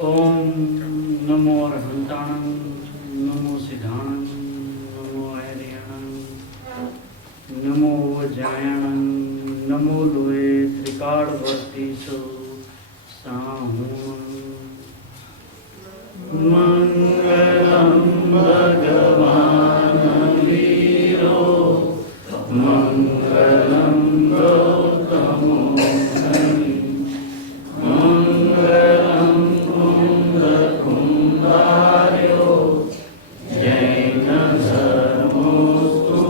ओम नमो अरहंताणं नमो सिद्धाणं नमो ऐर्यणं नमो वज्रायणं नमो लोहे त्रिकालवर्तीसु साहूणं मंगलं भगवान् वीरो मंगलं गौतमो मुनि मंगलं कुंदकुंभार्यो जैनधर्मोऽस्तु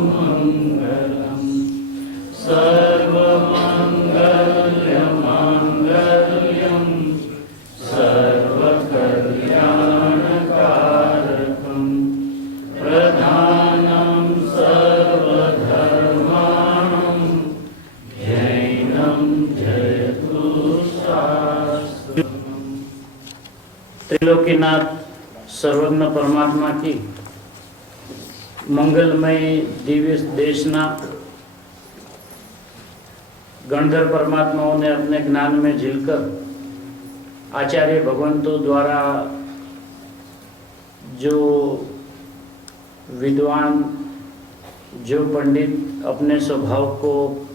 मंगलम् सर्वमंगलमांगल्यं सर्वकल्याणकारकं प्रधानं सर्वधर्माणां जैनं जयतु शास्त्रम्। त्रिलोकीनाथ सर्वज्ञ परमात्मा की मंगलमय दिव्य देशना गणधर परमात्माओं ने अपने ज्ञान में झिलकर आचार्य भगवंतों द्वारा जो विद्वान जो पंडित अपने स्वभाव को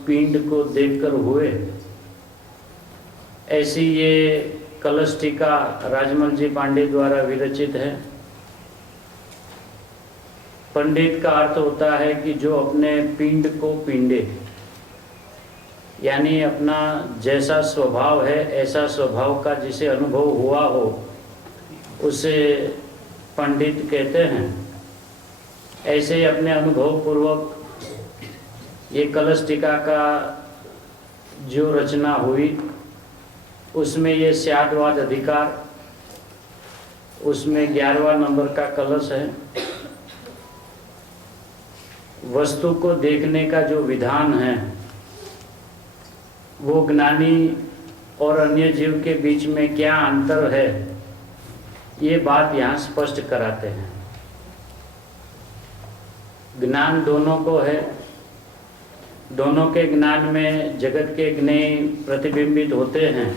पिंड को देखकर हुए, ऐसी ये कलश टीका राजमल जी पांडे द्वारा विरचित है। पंडित का अर्थ होता है कि जो अपने पिंड को पिंडे, यानी अपना जैसा स्वभाव है ऐसा स्वभाव का जिसे अनुभव हुआ हो उसे पंडित कहते हैं। ऐसे ही अपने अनुभव पूर्वक ये कलश टीका का जो रचना हुई उसमें ये स्यादवाद अधिकार, उसमें 11वां नंबर का कलश है। वस्तु को देखने का जो विधान है वो ज्ञानी और अन्य जीव के बीच में क्या अंतर है, ये बात यहाँ स्पष्ट कराते हैं। ज्ञान दोनों को है, दोनों के ज्ञान में जगत के ज्ञेय प्रतिबिंबित होते हैं।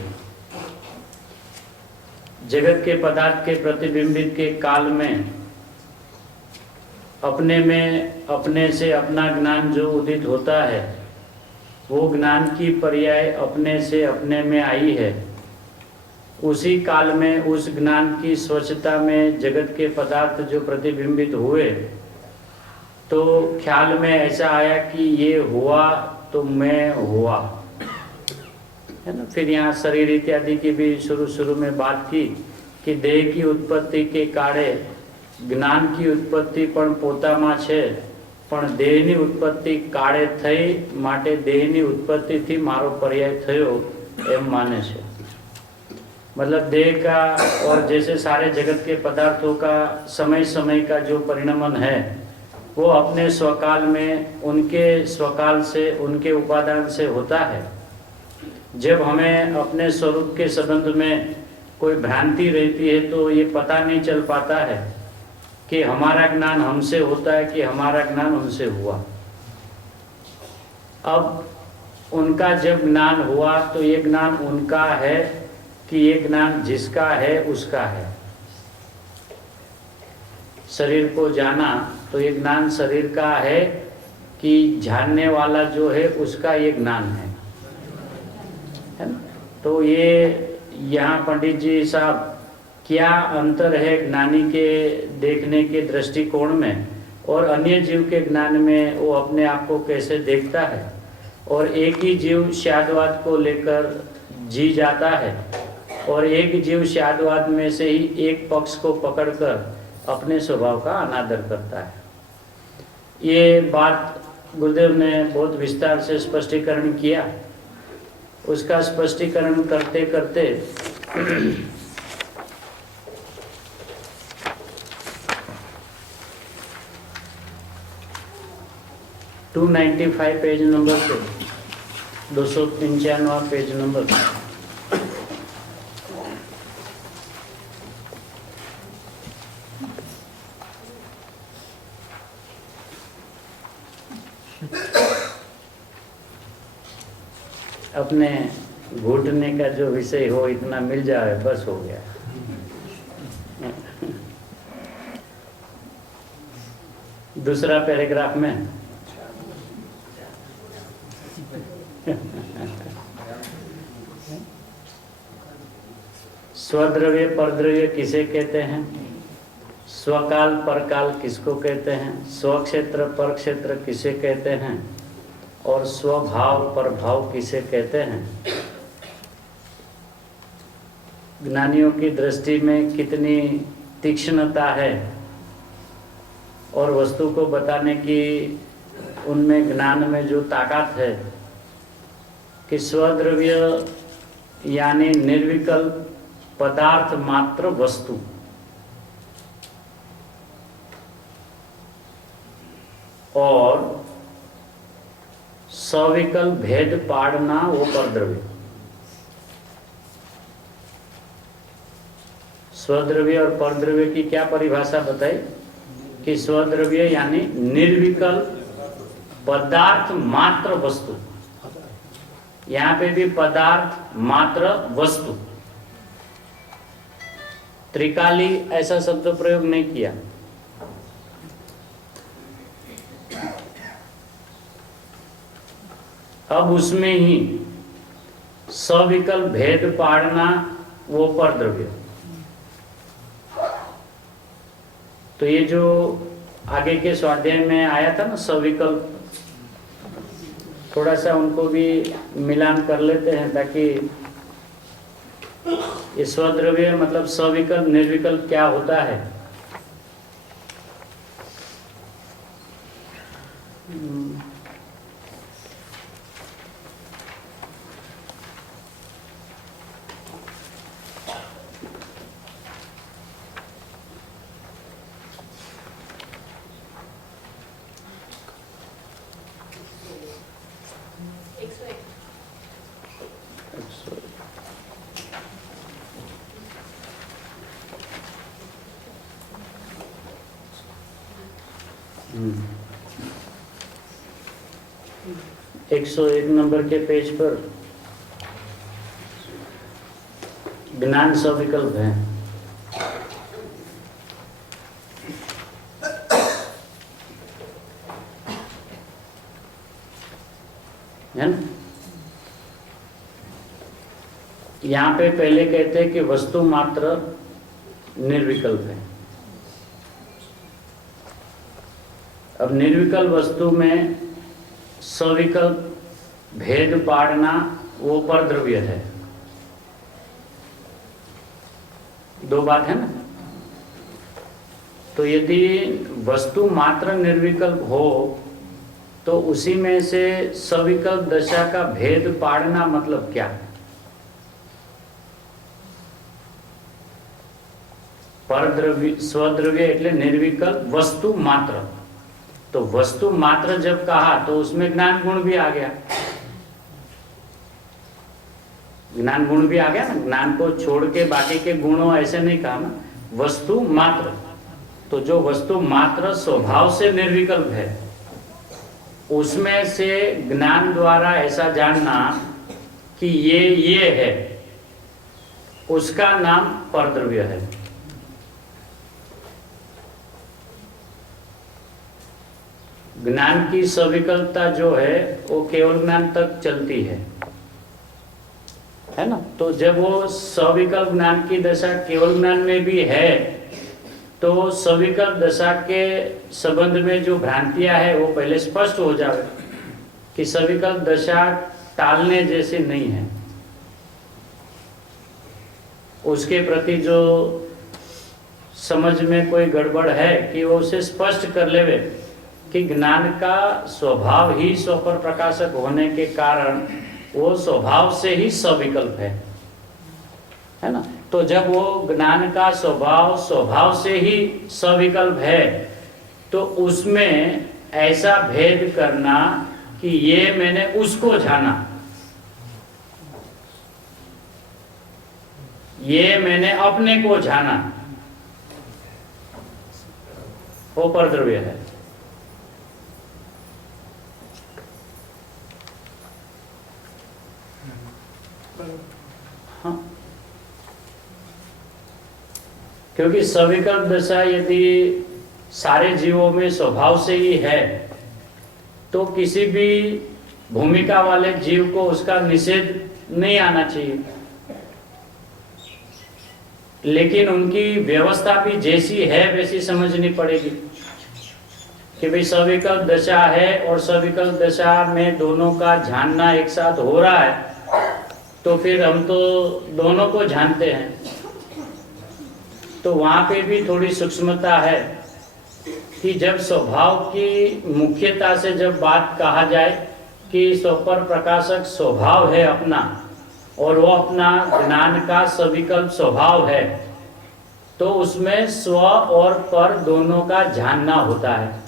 जगत के पदार्थ के प्रतिबिंबित के काल में अपने से अपना ज्ञान जो उदित होता है वो ज्ञान की पर्याय अपने से अपने में आई है। उसी काल में उस ज्ञान की स्वच्छता में जगत के पदार्थ जो प्रतिबिंबित हुए तो ख्याल में ऐसा आया कि ये हुआ तो मैं हुआ, है ना। फिर यहाँ शरीर इत्यादि की भी शुरू में बात की कि देह की उत्पत्ति के काळे ज्ञान की उत्पत्ति पण पोताમાં છે, પણ દેહની उत्पत्ति કાળે થઈ માટે દેહની उत्पत्तिથી મારો पर्याय થયો એમ માને છે। मतलब देह का और जैसे सारे जगत के पदार्थों का समय समय का जो परिणमन है वो अपने स्वकाल में उनके स्वकाल से उनके उपादान से होता है। जब हमें अपने स्वरूप के संबंध में कोई भ्रांति रहती है तो ये पता नहीं चल पाता है कि हमारा ज्ञान हमसे होता है कि हमारा ज्ञान उनसे हुआ। अब उनका जब ज्ञान हुआ तो ये ज्ञान उनका है कि ये ज्ञान जिसका है उसका है। शरीर को जाना तो ये ज्ञान शरीर का है कि जानने वाला जो है उसका ये ज्ञान है ना। तो ये यहाँ पंडित जी साहब क्या अंतर है ज्ञानी के देखने के दृष्टिकोण में और अन्य जीव के ज्ञान में, वो अपने आप को कैसे देखता है। और एक ही जीव स्यादवाद को लेकर जी जाता है और एक जीव स्यादवाद में से ही एक पक्ष को पकड़कर अपने स्वभाव का अनादर करता है। ये बात गुरुदेव ने बहुत विस्तार से स्पष्टीकरण किया। उसका स्पष्टीकरण करते करते 295 पेज नंबर पे 295 पेज नंबर अपने घुटने का जो विषय हो इतना मिल जाए बस हो गया। दूसरा पैराग्राफ में स्वद्रव्य परद्रव्य किसे कहते हैं, स्वकाल परकाल किसको कहते हैं, स्वक्षेत्र परक्षेत्र किसे कहते हैं और स्वभाव परभाव किसे कहते हैं। ज्ञानियों की दृष्टि में कितनी तीक्ष्णता है और वस्तु को बताने की उनमें ज्ञान में जो ताकत है कि स्वद्रव्य यानी निर्विकल्प पदार्थ मात्र वस्तु और सविकल्प भेद पाड़ना वो परद्रव्य। स्वद्रव्य और परद्रव्य की क्या परिभाषा बताई कि स्वद्रव्य यानी निर्विकल्प पदार्थ मात्र वस्तु, यहाँ पे भी पदार्थ मात्र वस्तु, त्रिकाली ऐसा शब्द प्रयोग नहीं किया। अब उसमें ही सविकल्प भेद पाड़ना वो परद्रव्य। तो ये जो आगे के स्वाध्याय में आया था ना सविकल्प, थोड़ा सा उनको भी मिलान कर लेते हैं ताकि ये स्वद्रव्य मतलब सविकल्प निर्विकल्प क्या होता है। एक 101 नंबर के पेज पर ज्ञान सविकल्प है। ना यहाँ पे पहले कहते हैं कि वस्तु मात्र निर्विकल्प है। अब निर्विकल्प वस्तु में सविकल्प भेद पाड़ना वो परद्रव्य है। दो बात है ना। तो यदि वस्तु मात्र निर्विकल्प हो तो उसी में से सविकल्प दशा का भेद पाड़ना मतलब क्या। परद्रव्य स्वद्रव्य એટલે निर्विकल्प वस्तु मात्र। तो वस्तु मात्र जब कहा तो उसमें ज्ञान गुण भी आ गया। ज्ञान गुण भी आ गया ना, ज्ञान को छोड़ के बाकी के गुणों ऐसे नहीं कहा ना, वस्तु मात्र। तो जो वस्तु मात्र स्वभाव से निर्विकल्प है उसमें से ज्ञान द्वारा ऐसा जानना कि ये है, उसका नाम परद्रव्य है। ज्ञान की सविकल्पता जो है वो केवल ज्ञान तक चलती है ना। तो जब वो सविकल्प ज्ञान की दशा केवल ज्ञान में भी है तो सविकल्प दशा के संबंध में जो भ्रांतियां है वो पहले स्पष्ट हो जाए कि सविकल्प दशा टालने जैसी नहीं है। उसके प्रति जो समझ में कोई गड़बड़ है कि वो उसे स्पष्ट कर लेवे कि ज्ञान का स्वभाव ही स्वपर प्रकाशक होने के कारण वो स्वभाव से ही सविकल्प है ना। तो जब वो ज्ञान का स्वभाव से ही सविकल्प है तो उसमें ऐसा भेद करना कि ये मैंने उसको जाना, ये मैंने अपने को जाना, वो परद्रव्य है। हाँ, क्योंकि सविकल्प दशा यदि सारे जीवों में स्वभाव से ही है, तो किसी भी भूमिका वाले जीव को उसका निषेध नहीं आना चाहिए। लेकिन उनकी व्यवस्था भी जैसी है वैसी समझनी पड़ेगी कि भाई सविकल्प दशा है और सविकल्प दशा में दोनों का जानना एक साथ हो रहा है, तो फिर हम तो दोनों को जानते हैं। तो वहां पे भी थोड़ी सूक्ष्मता है कि जब स्वभाव की मुख्यता से जब बात कहा जाए कि स्वपर प्रकाशक स्वभाव है अपना और वो अपना ज्ञान का सविकल्प स्वभाव है, तो उसमें स्व और पर दोनों का जानना होता है,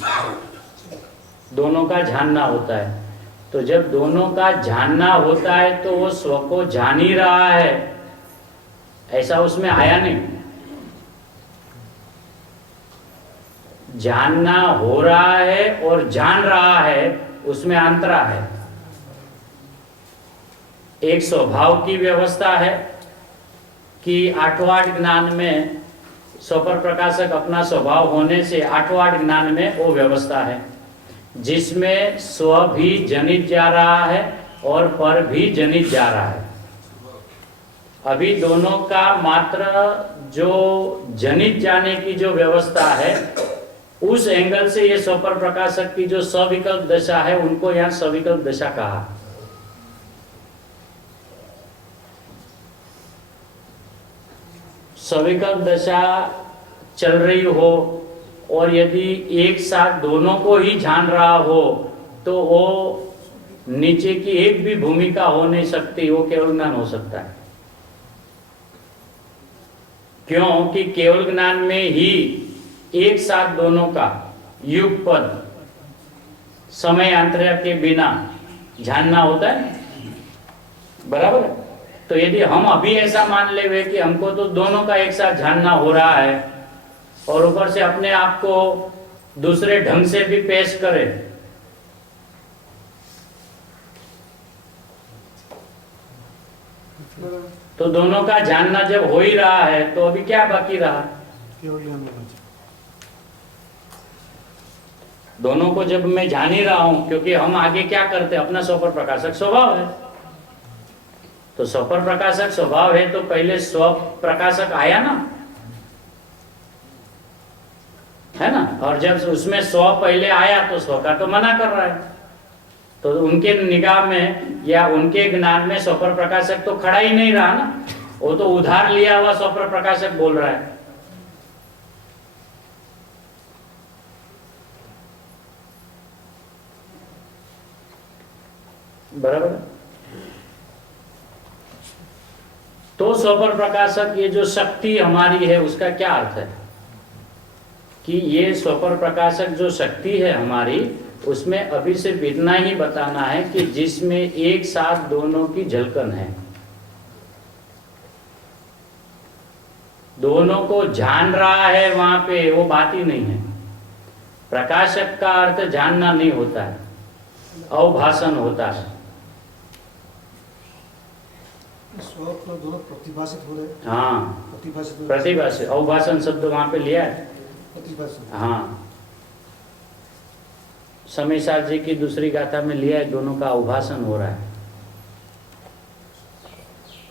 दोनों का जानना होता है। तो जब दोनों का जानना होता है तो वो स्व को जान ही रहा है, ऐसा उसमें आया नहीं। जानना हो रहा है और जान रहा है, उसमें अंतरा है। एक स्वभाव की व्यवस्था है कि आठवां ज्ञान में स्वपर प्रकाशक अपना स्वभाव होने से आठवां ज्ञान में वो व्यवस्था है जिसमें स्व भी जनित जा रहा है और पर भी जनित जा रहा है। अभी दोनों का मात्र जो जनित जाने की जो व्यवस्था है, उस एंगल से ये स्वपर प्रकाशक की जो सविकल्प दशा है उनको यहाँ सविकल्प दशा कहा। सविकल्प दशा चल रही हो और यदि एक साथ दोनों को ही जान रहा हो तो वो नीचे की एक भी भूमिका हो नहीं सकती, वो केवल ज्ञान हो सकता है। क्योंकि केवल ज्ञान में ही एक साथ दोनों का युगपद समय अंतरा के बिना जानना होता है, बराबर है। तो यदि हम अभी ऐसा मान ले कि हमको तो दोनों का एक साथ जानना हो रहा है और ऊपर से अपने आप को दूसरे ढंग से भी पेश करे, तो दोनों का जानना जब हो ही रहा है तो अभी क्या बाकी रहा? दोनों को जब मैं जान ही रहा हूं, क्योंकि हम आगे क्या करते हैं, अपना स्वपर प्रकाशक स्वभाव है। तो स्वपर प्रकाशक स्वभाव है तो पहले स्व प्रकाशक आया ना, है ना। और जब उसमें स्व पहले आया तो स्व का तो मना कर रहा है, तो उनके निगाह में या उनके ज्ञान में स्वपर प्रकाशक तो खड़ा ही नहीं रहा ना, वो तो उधार लिया हुआ स्वपर प्रकाशक बोल रहा है। बराबर। तो स्वपर प्रकाशक ये जो शक्ति हमारी है उसका क्या अर्थ है कि ये स्वपर प्रकाशक जो शक्ति है हमारी, उसमें अभी सिर्फ इतना ही बताना है कि जिसमें एक साथ दोनों की झलकन है, दोनों को जान रहा है, वहां पे वो बात ही नहीं है। प्रकाशक का अर्थ जानना नहीं होता है, अवभाषण होता है। दोनों प्रतिभाषित हो रहे हैं। हाँ, प्रतिभाषित अवभाषण शब्द वहां पे लिया है। हाँ, समीसार जी की दूसरी गाथा में लिया है, दोनों का अवभाषण हो रहा है।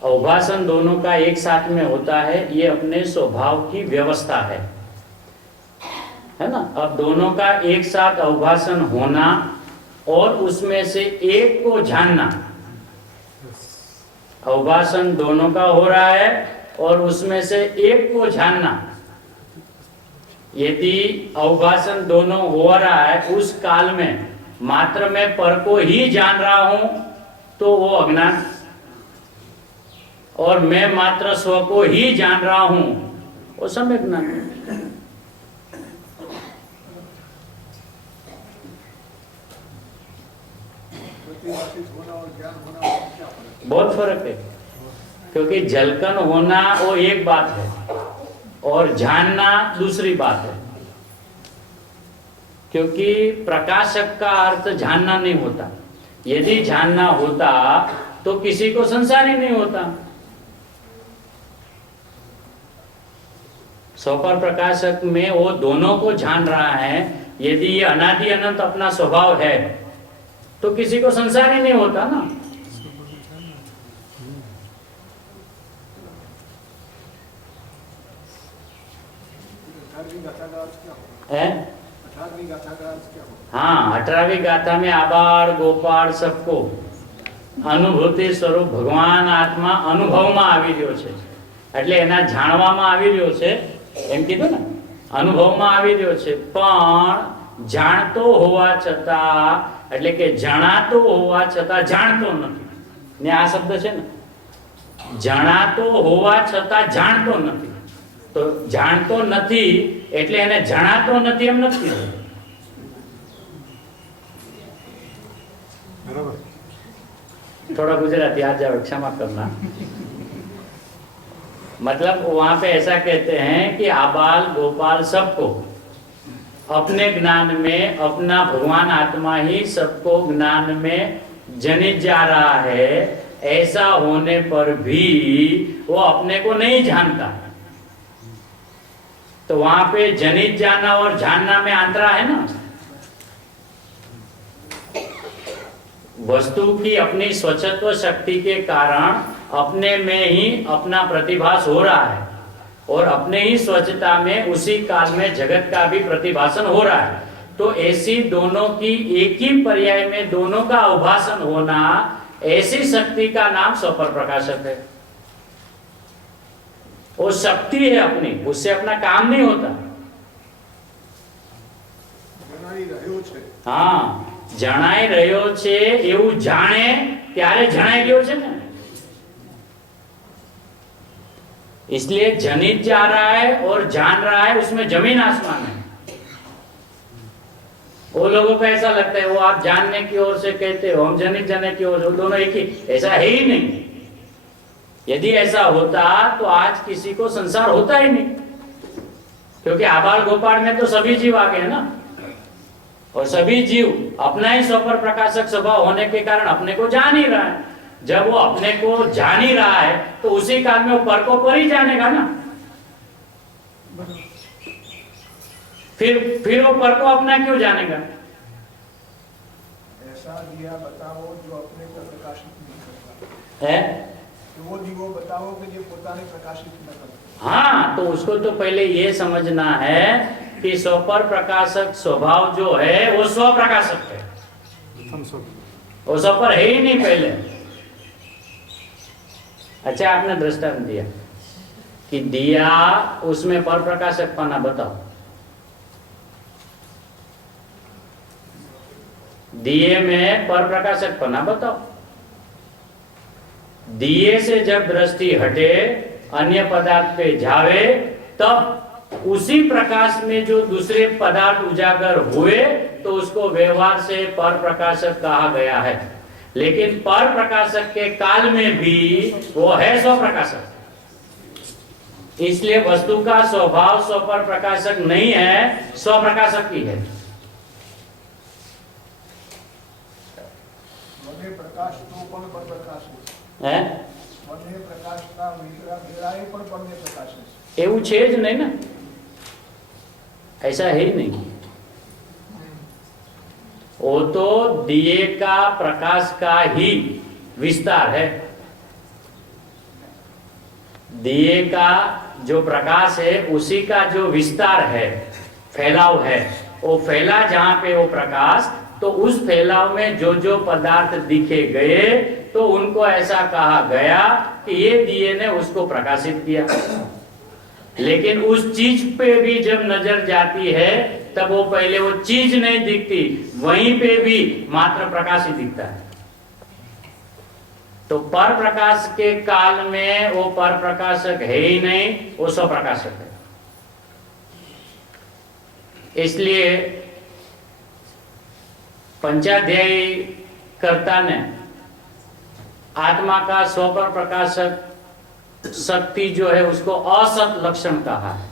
अवभाषण दोनों का एक साथ में होता है, ये अपने स्वभाव की व्यवस्था है ना। अब दोनों का एक साथ अवभाषण होना और उसमें से एक को जानना, अवभाषण दोनों का हो रहा है और उसमें से एक को जानना। यदि अवभाषण दोनों हो रहा है उस काल में मात्र मैं पर को ही जान रहा हूं तो वो अज्ञान, और मैं मात्र स्व को ही जान रहा हूं वो सम्यक ज्ञान। बहुत फर्क है, क्योंकि झलकन होना वो एक बात है और जानना दूसरी बात है। क्योंकि प्रकाशक का अर्थ जानना नहीं होता, यदि जानना होता तो किसी को संसार ही नहीं होता। स्वपर प्रकाशक में वो दोनों को जान रहा है। यदि ये अनादि अनंत अपना स्वभाव है तो किसी को संसार ही नहीं होता ना। है? हाँ, 18वीं गाथा में आबाळ गोपाळ सबको अनुभूति स्वरूप भगवान आत्मा अनुभवમાં આવી રહ્યો છે, એટલે એના જાણવામાં આવી રહ્યો છે એમ કીધું ને, અનુભવમાં આવી રહ્યો છે, પણ જાણતો હોવા છતાં એટલે કે જણાતો હોવા છતાં જાણતો નથી ને આ શબ્દ છે ને, જણાતો હોવા છતાં જાણતો નથી, તો જાણતો નથી એટલે એને જણાતો નથી એમ નથી કીધું। बराबर। थोड़ा गुजराती आ जाओ, क्षमा करना। मतलब वहां पे ऐसा कहते हैं कि आबाल गोपाल सबको अपने ज्ञान में अपना भगवान आत्मा ही सबको ज्ञान में जनित जा रहा है। ऐसा होने पर भी वो अपने को नहीं जानता। तो वहां पे जनित जाना और जानना में अंतरा है ना। वस्तु की अपनी स्वच्छत्व शक्ति के कारण अपने में ही अपना प्रतिभास हो रहा है और अपने ही स्वच्छता में उसी काल में जगत का भी प्रतिभासन हो रहा है। तो ऐसी दोनों की एक ही पर्याय में दोनों का अवभाषण होना, ऐसी शक्ति का नाम स्वपर प्रकाशक है। वो शक्ति है अपनी, उससे अपना काम नहीं होता। हाँ, જણાઈ રહ્યો છે એવું જાણે ત્યારે જણાઈ રહ્યો છે ને, इसलिए जनित जा रहा है और जान रहा है, उसमें जमीन आसमान है। वो लोगों को ऐसा लगता है वो आप जानने की ओर से कहते हो, हम जनित जाने की ओर से, दोनों एक ही। ऐसा है ही नहीं। यदि ऐसा होता तो आज किसी को संसार होता ही नहीं, क्योंकि आबाल गोपाल में तो सभी जीव आ गए ना, और सभी जीव अपना ही स्वपर प्रकाशक स्वभाव होने के कारण अपने को जान ही रहा है। जब वो अपने को जान ही रहा है तो उसी काल में वो पर को पर ही जानेगा ना। फिर वो पर को अपना क्यों जानेगा? ऐसा दिया बताओ जो अपने को प्रकाशित नहीं करता है, तो वो दिवो बताओ कि जो पोताने प्रकाशित न करता। हाँ, तो उसको तो पहले ये समझना है कि स्वपर प्रकाशक स्वभाव जो है वो स्व प्रकाशक है, वो स्वपर है ही नहीं पहले। अच्छा, आपने दृष्टांत दिया कि दिया उसमें पर प्रकाशक पना बताओ। दिए में पर प्रकाशक पना बताओ। दिए से जब दृष्टि हटे अन्य पदार्थ पे जावे तब उसी प्रकाश में जो दूसरे पदार्थ उजागर हुए तो उसको व्यवहार से पर प्रकाशक कहा गया है। लेकिन पर प्रकाशक के काल में भी वो है स्व प्रकाशक। इसलिए वस्तु का स्वभाव स्वपर प्रकाशक नहीं है, स्व प्रकाशक ही है। મને પ્રકાશ તો પણ પર પ્રકાશ है? મને પ્રકાશના વેળાએ પણ પરને પ્રકાશ છે। એવું છે જ નહીં ને, ऐसा है ही नहीं। वो तो दिए का प्रकाश का ही विस्तार है। दिए का जो प्रकाश है उसी का जो विस्तार है, फैलाव है। वो फैला जहां पे वो प्रकाश, तो उस फैलाव में जो जो पदार्थ दिखे गए तो उनको ऐसा कहा गया कि ये दिए ने उसको प्रकाशित किया। लेकिन उस चीज पे भी जब नजर जाती है तब वो पहले वो चीज नहीं दिखती, वहीं पे भी मात्र प्रकाश ही दिखता है। तो पर प्रकाश के काल में वो पर प्रकाशक है ही नहीं, वो स्व प्रकाशक है। इसलिए पंचाध्यायी कर्ता ने आत्मा का स्वपर प्रकाशक शक्ति जो है उसको असत लक्षण कहा है।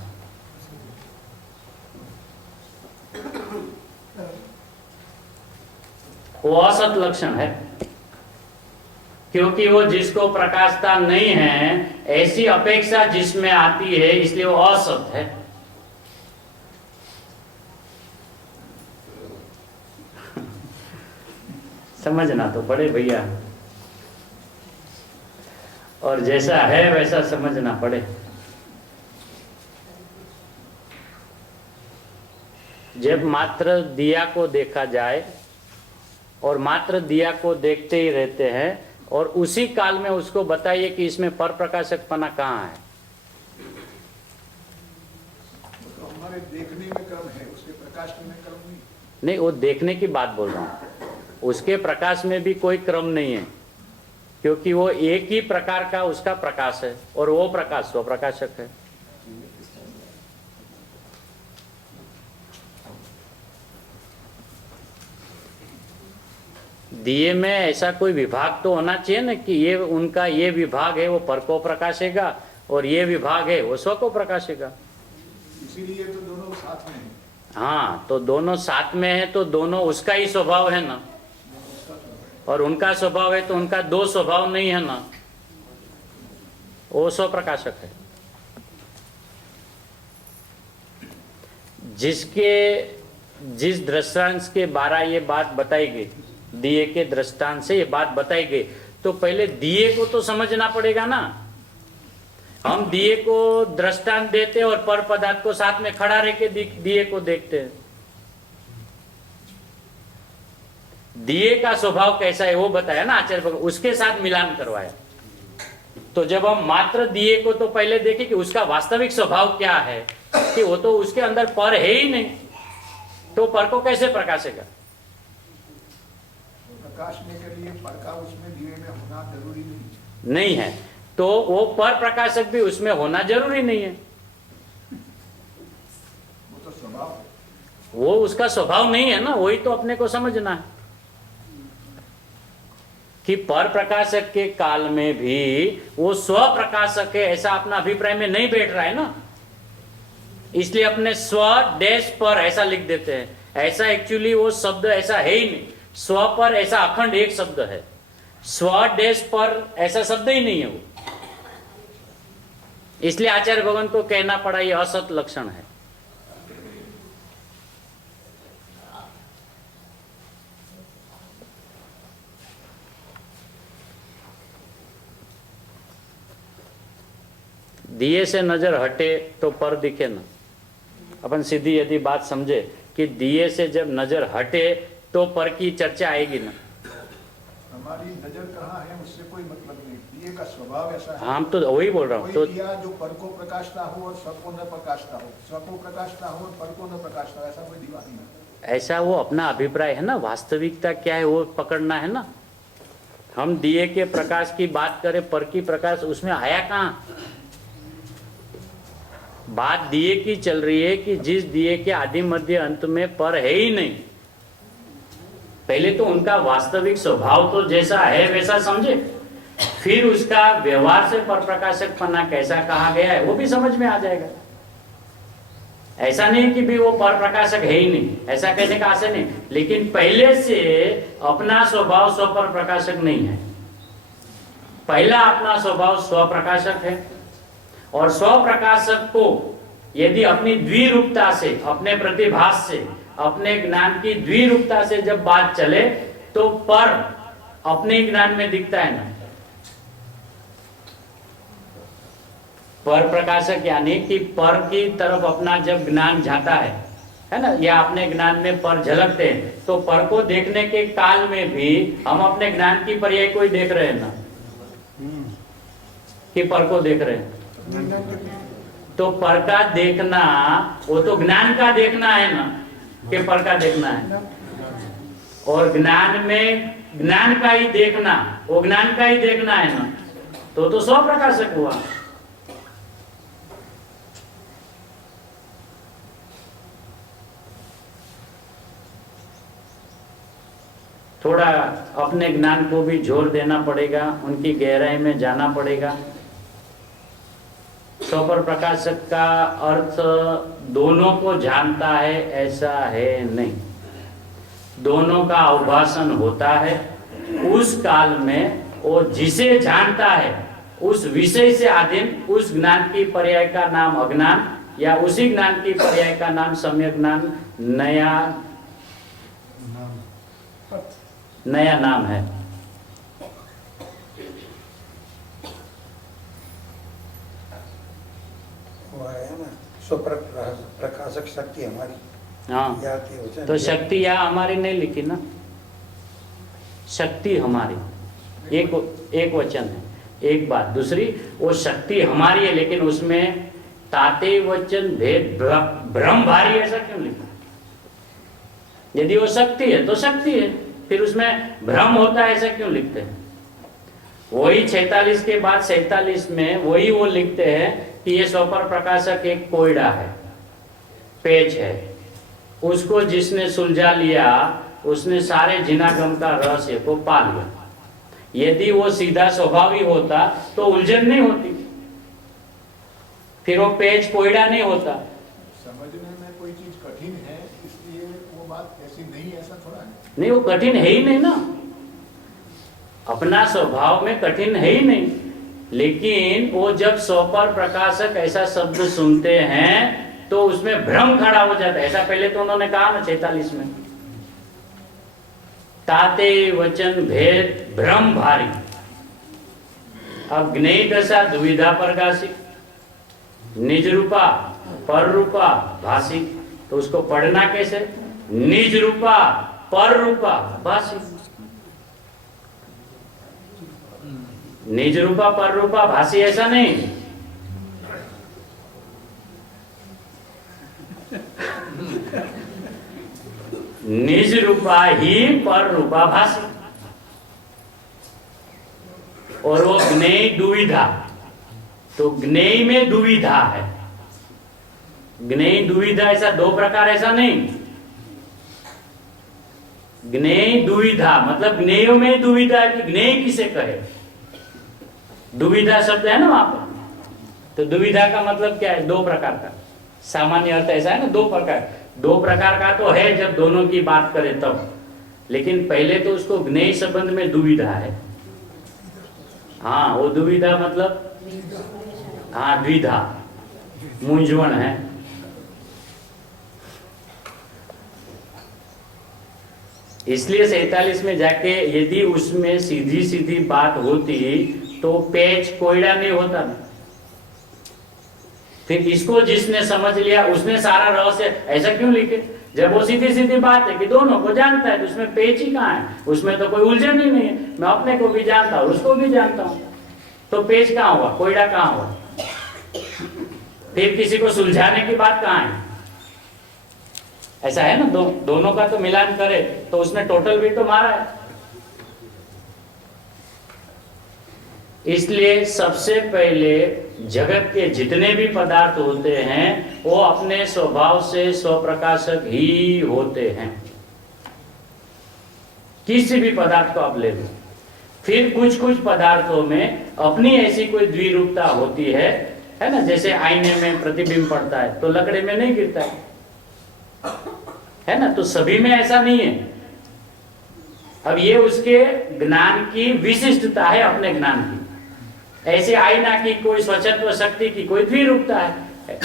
वो असत लक्षण है क्योंकि वो जिसको प्रकाशता नहीं है ऐसी अपेक्षा जिसमें आती है, इसलिए वो असत है। समझना तो पड़े भैया, और जैसा है वैसा समझना पड़े। जब मात्र दिया को देखा जाए और मात्र दिया को देखते ही रहते हैं और उसी काल में उसको बताइए कि इसमें पर प्रकाशकपना कहाँ है। तो हमारे देखने में क्रम है, उसके प्रकाश में क्रम नहीं। नहीं, वो देखने की बात बोल रहा हूँ, उसके प्रकाश में भी कोई क्रम नहीं है, क्योंकि वो एक ही प्रकार का उसका प्रकाश है और वो प्रकाश स्वप्रकाशक है। दिए में ऐसा कोई विभाग तो होना चाहिए ना कि ये उनका ये विभाग है वो पर को प्रकाशेगा और ये विभाग है वो स्व को प्रकाशेगा। इसीलिए तो दोनों साथ में हैं। हाँ, तो दोनों साथ में है तो दोनों उसका ही स्वभाव है ना, और उनका स्वभाव है तो उनका दो स्वभाव नहीं है ना, वो स्वप्रकाशक है। जिस दृष्टांत के बारे ये बात बताई गई, दिए के दृष्टांत से ये बात बताई गई, तो पहले दिए को तो समझना पड़ेगा ना। हम दिए को दृष्टांत देते और पर पदार्थ को साथ में खड़ा रह के दिए को देखते हैं। दिए का स्वभाव कैसा है वो बताया ना आचार्य भगवान, उसके साथ मिलान करवाया। तो जब हम मात्र दिए को तो पहले देखें कि उसका वास्तविक स्वभाव क्या है, कि वो तो उसके अंदर पर है ही नहीं, तो पर को कैसे प्रकाशेगा। प्रकाशने के लिए पर का उसमें दिए में होना जरूरी नहीं। नहीं है, तो वो पर प्रकाशक भी उसमें होना जरूरी नहीं है। वो तो स्वभाव है। वो उसका स्वभाव नहीं है ना, वही तो अपने को समझना है कि पर प्रकाशक के काल में भी वो स्व प्रकाशक है ऐसा अपना अभिप्राय में नहीं बैठ रहा है ना, इसलिए अपने स्व डैश पर ऐसा लिख देते हैं। ऐसा एक्चुअली वो शब्द ऐसा है ही नहीं। स्व पर ऐसा अखंड एक शब्द है, स्व डैश पर ऐसा शब्द ही नहीं है वो, इसलिए आचार्य भगवान को कहना पड़ा ये असत लक्षण है। दिए से नजर हटे तो पर दिखे ना। अपन सीधी यदि बात समझे कि दिए से जब नजर हटे तो पर की चर्चा आएगी ना। हमारी नजर कहाँ है उससे कोई मतलब नहीं, दिए का स्वभाव ऐसा है। हम तो वही बोल रहा हूँ। तो दिया जो पर को प्रकाशता हो और स्व को न प्रकाशता हो, स्व को प्रकाशता हो और पर को न प्रकाशता हो, ऐसा कोई दिवा नहीं है। ऐसा वो अपना अभिप्राय है ना, वास्तविकता क्या है वो पकड़ना है ना। हम दिए के प्रकाश की बात करें, पर की प्रकाश उसमें आया कहाँ। बात दिए की चल रही है कि जिस दिए के आदि मध्य अंत में पर है ही नहीं, पहले तो उनका वास्तविक स्वभाव तो जैसा है वैसा समझे, फिर उसका व्यवहार से पर प्रकाशकपना कैसा कहा गया है वो भी समझ में आ जाएगा। ऐसा नहीं कि भी वो पर प्रकाशक है ही नहीं, ऐसा कहने का आशय नहीं, लेकिन पहले से अपना स्वभाव स्व पर प्रकाशक नहीं है। पहला अपना स्वभाव स्व प्रकाशक है, और स्व प्रकाशक को यदि अपनी द्विरूपता से, अपने प्रतिभास से, अपने ज्ञान की द्विरूपता से जब बात चले तो पर अपने ज्ञान में दिखता है ना। पर प्रकाशक यानी कि पर की तरफ अपना जब ज्ञान जाता है ना, या अपने ज्ञान में पर झलकते हैं, तो पर को देखने के काल में भी हम अपने ज्ञान की पर्याय को ही देख रहे हैं ना, कि पर को देख रहे हैं। तो पर का देखना वो तो ज्ञान का देखना है ना, कि पर का देखना है, और ज्ञान में ज्ञान का ही देखना, वो ज्ञान का ही देखना है ना, तो स्व प्रकाशक हुआ। थोड़ा अपने ज्ञान को भी जोर देना पड़ेगा, उनकी गहराई में जाना पड़ेगा। स्व प्रकाशक का अर्थ दोनों को जानता है ऐसा है नहीं, दोनों का अवभाषण होता है। उस काल में वो जिसे जानता है उस विषय से आधीन उस ज्ञान की पर्याय का नाम अज्ञान, या उसी ज्ञान की पर्याय का नाम सम्यक ज्ञान, नया नया नाम है। वो है ना प्रकाशक शक्ति हमारी हाँ, जाती वचन तो शक्ति यहाँ हमारी नहीं लिखी ना, शक्ति हमारी एक वचन है। एक बात, दूसरी वो शक्ति हमारी है, लेकिन उसमें ताते वचन भेद भ्रम भारी ऐसा क्यों लिखा? यदि वो शक्ति है तो शक्ति है, फिर उसमें भ्रम होता है ऐसा क्यों लिखते हैं? वही 46 के बाद 47 में वही वो लिखते हैं कि ये स्वपर प्रकाशक एक कोयड़ा है, पेच है, उसको जिसने सुलझा लिया उसने सारे जिनागम का रहस्य को पा लिया। यदि वो सीधा स्वभावी होता तो उलझन नहीं होती, फिर वो पेच कोयड़ा नहीं होता। समझने में कोई चीज कठिन है इसलिए वो बात ऐसी नहीं, ऐसा थोड़ा है। नहीं, वो कठिन है ही नहीं ना, अपना स्वभाव में कठिन है ही नहीं, लेकिन वो जब स्वपर प्रकाशक ऐसा शब्द सुनते हैं तो उसमें भ्रम खड़ा हो जाता है। ऐसा पहले तो उन्होंने कहा ना 46 में, ताते वचन भेद भ्रम भारी। अब ज्ञेय दशा दुविधा प्रकाशिक, निज रूपा पर रूपा भाषिक, तो उसको पढ़ना कैसे? निज रूपा पर रूपा भाषिक। निज रूपा पर रूपा भाषी ऐसा नहीं, निज रूपा ही पर रूपा भाषी। और वो ज्ञेय दुविधा, तो ज्ञेय में दुविधा है। ज्ञेय दुविधा ऐसा दो प्रकार ऐसा नहीं, ज्ञेय दुविधा मतलब ज्ञेयों में दुविधा है कि ज्ञेय किसे कहे। दुविधा शब्द है ना वहां पर, तो दुविधा का मतलब क्या है? दो प्रकार का, सामान्य अर्थ ऐसा है ना, दो प्रकार का तो है जब दोनों की बात करें तब, लेकिन पहले तो उसको ज्ञेय संबंध में दुविधा है। हाँ, वो दुविधा मतलब हाँ द्विधा, मूंझवण है। इसलिए 47 में जाके यदि उसमें सीधी सीधी बात होती तो पेच कोयड़ा नहीं होता ना। फिर इसको जिसने समझ लिया उसने सारा रहस्य ऐसा क्यों लिखे? जब वो सीधी सीधी बात है कि दोनों को जानता है तो उसमें पेच ही कहाँ है? उसमें तो कोई उलझन ही नहीं है, मैं अपने को भी जानता हूँ उसको भी जानता हूँ, तो पेच कहाँ हुआ? कोयड़ा कहाँ हुआ? फिर किसी को सुलझाने की बात कहाँ है? ऐसा है ना, दोनों का तो मिलान करे तो उसने टोटल भी तो मारा है। इसलिए सबसे पहले जगत के जितने भी पदार्थ होते हैं वो अपने स्वभाव से स्वप्रकाशक ही होते हैं। किसी भी पदार्थ को आप ले लो, फिर कुछ कुछ पदार्थों में अपनी ऐसी कोई द्विरूपता होती है ना, जैसे आईने में प्रतिबिंब पड़ता है तो लकड़े में नहीं गिरता है ना, तो सभी में ऐसा नहीं है। अब ये उसके ज्ञान की विशिष्टता है, अपने ज्ञान की। ऐसे आईना की कोई स्वच्छत्व शक्ति की कोई द्विरूपता है,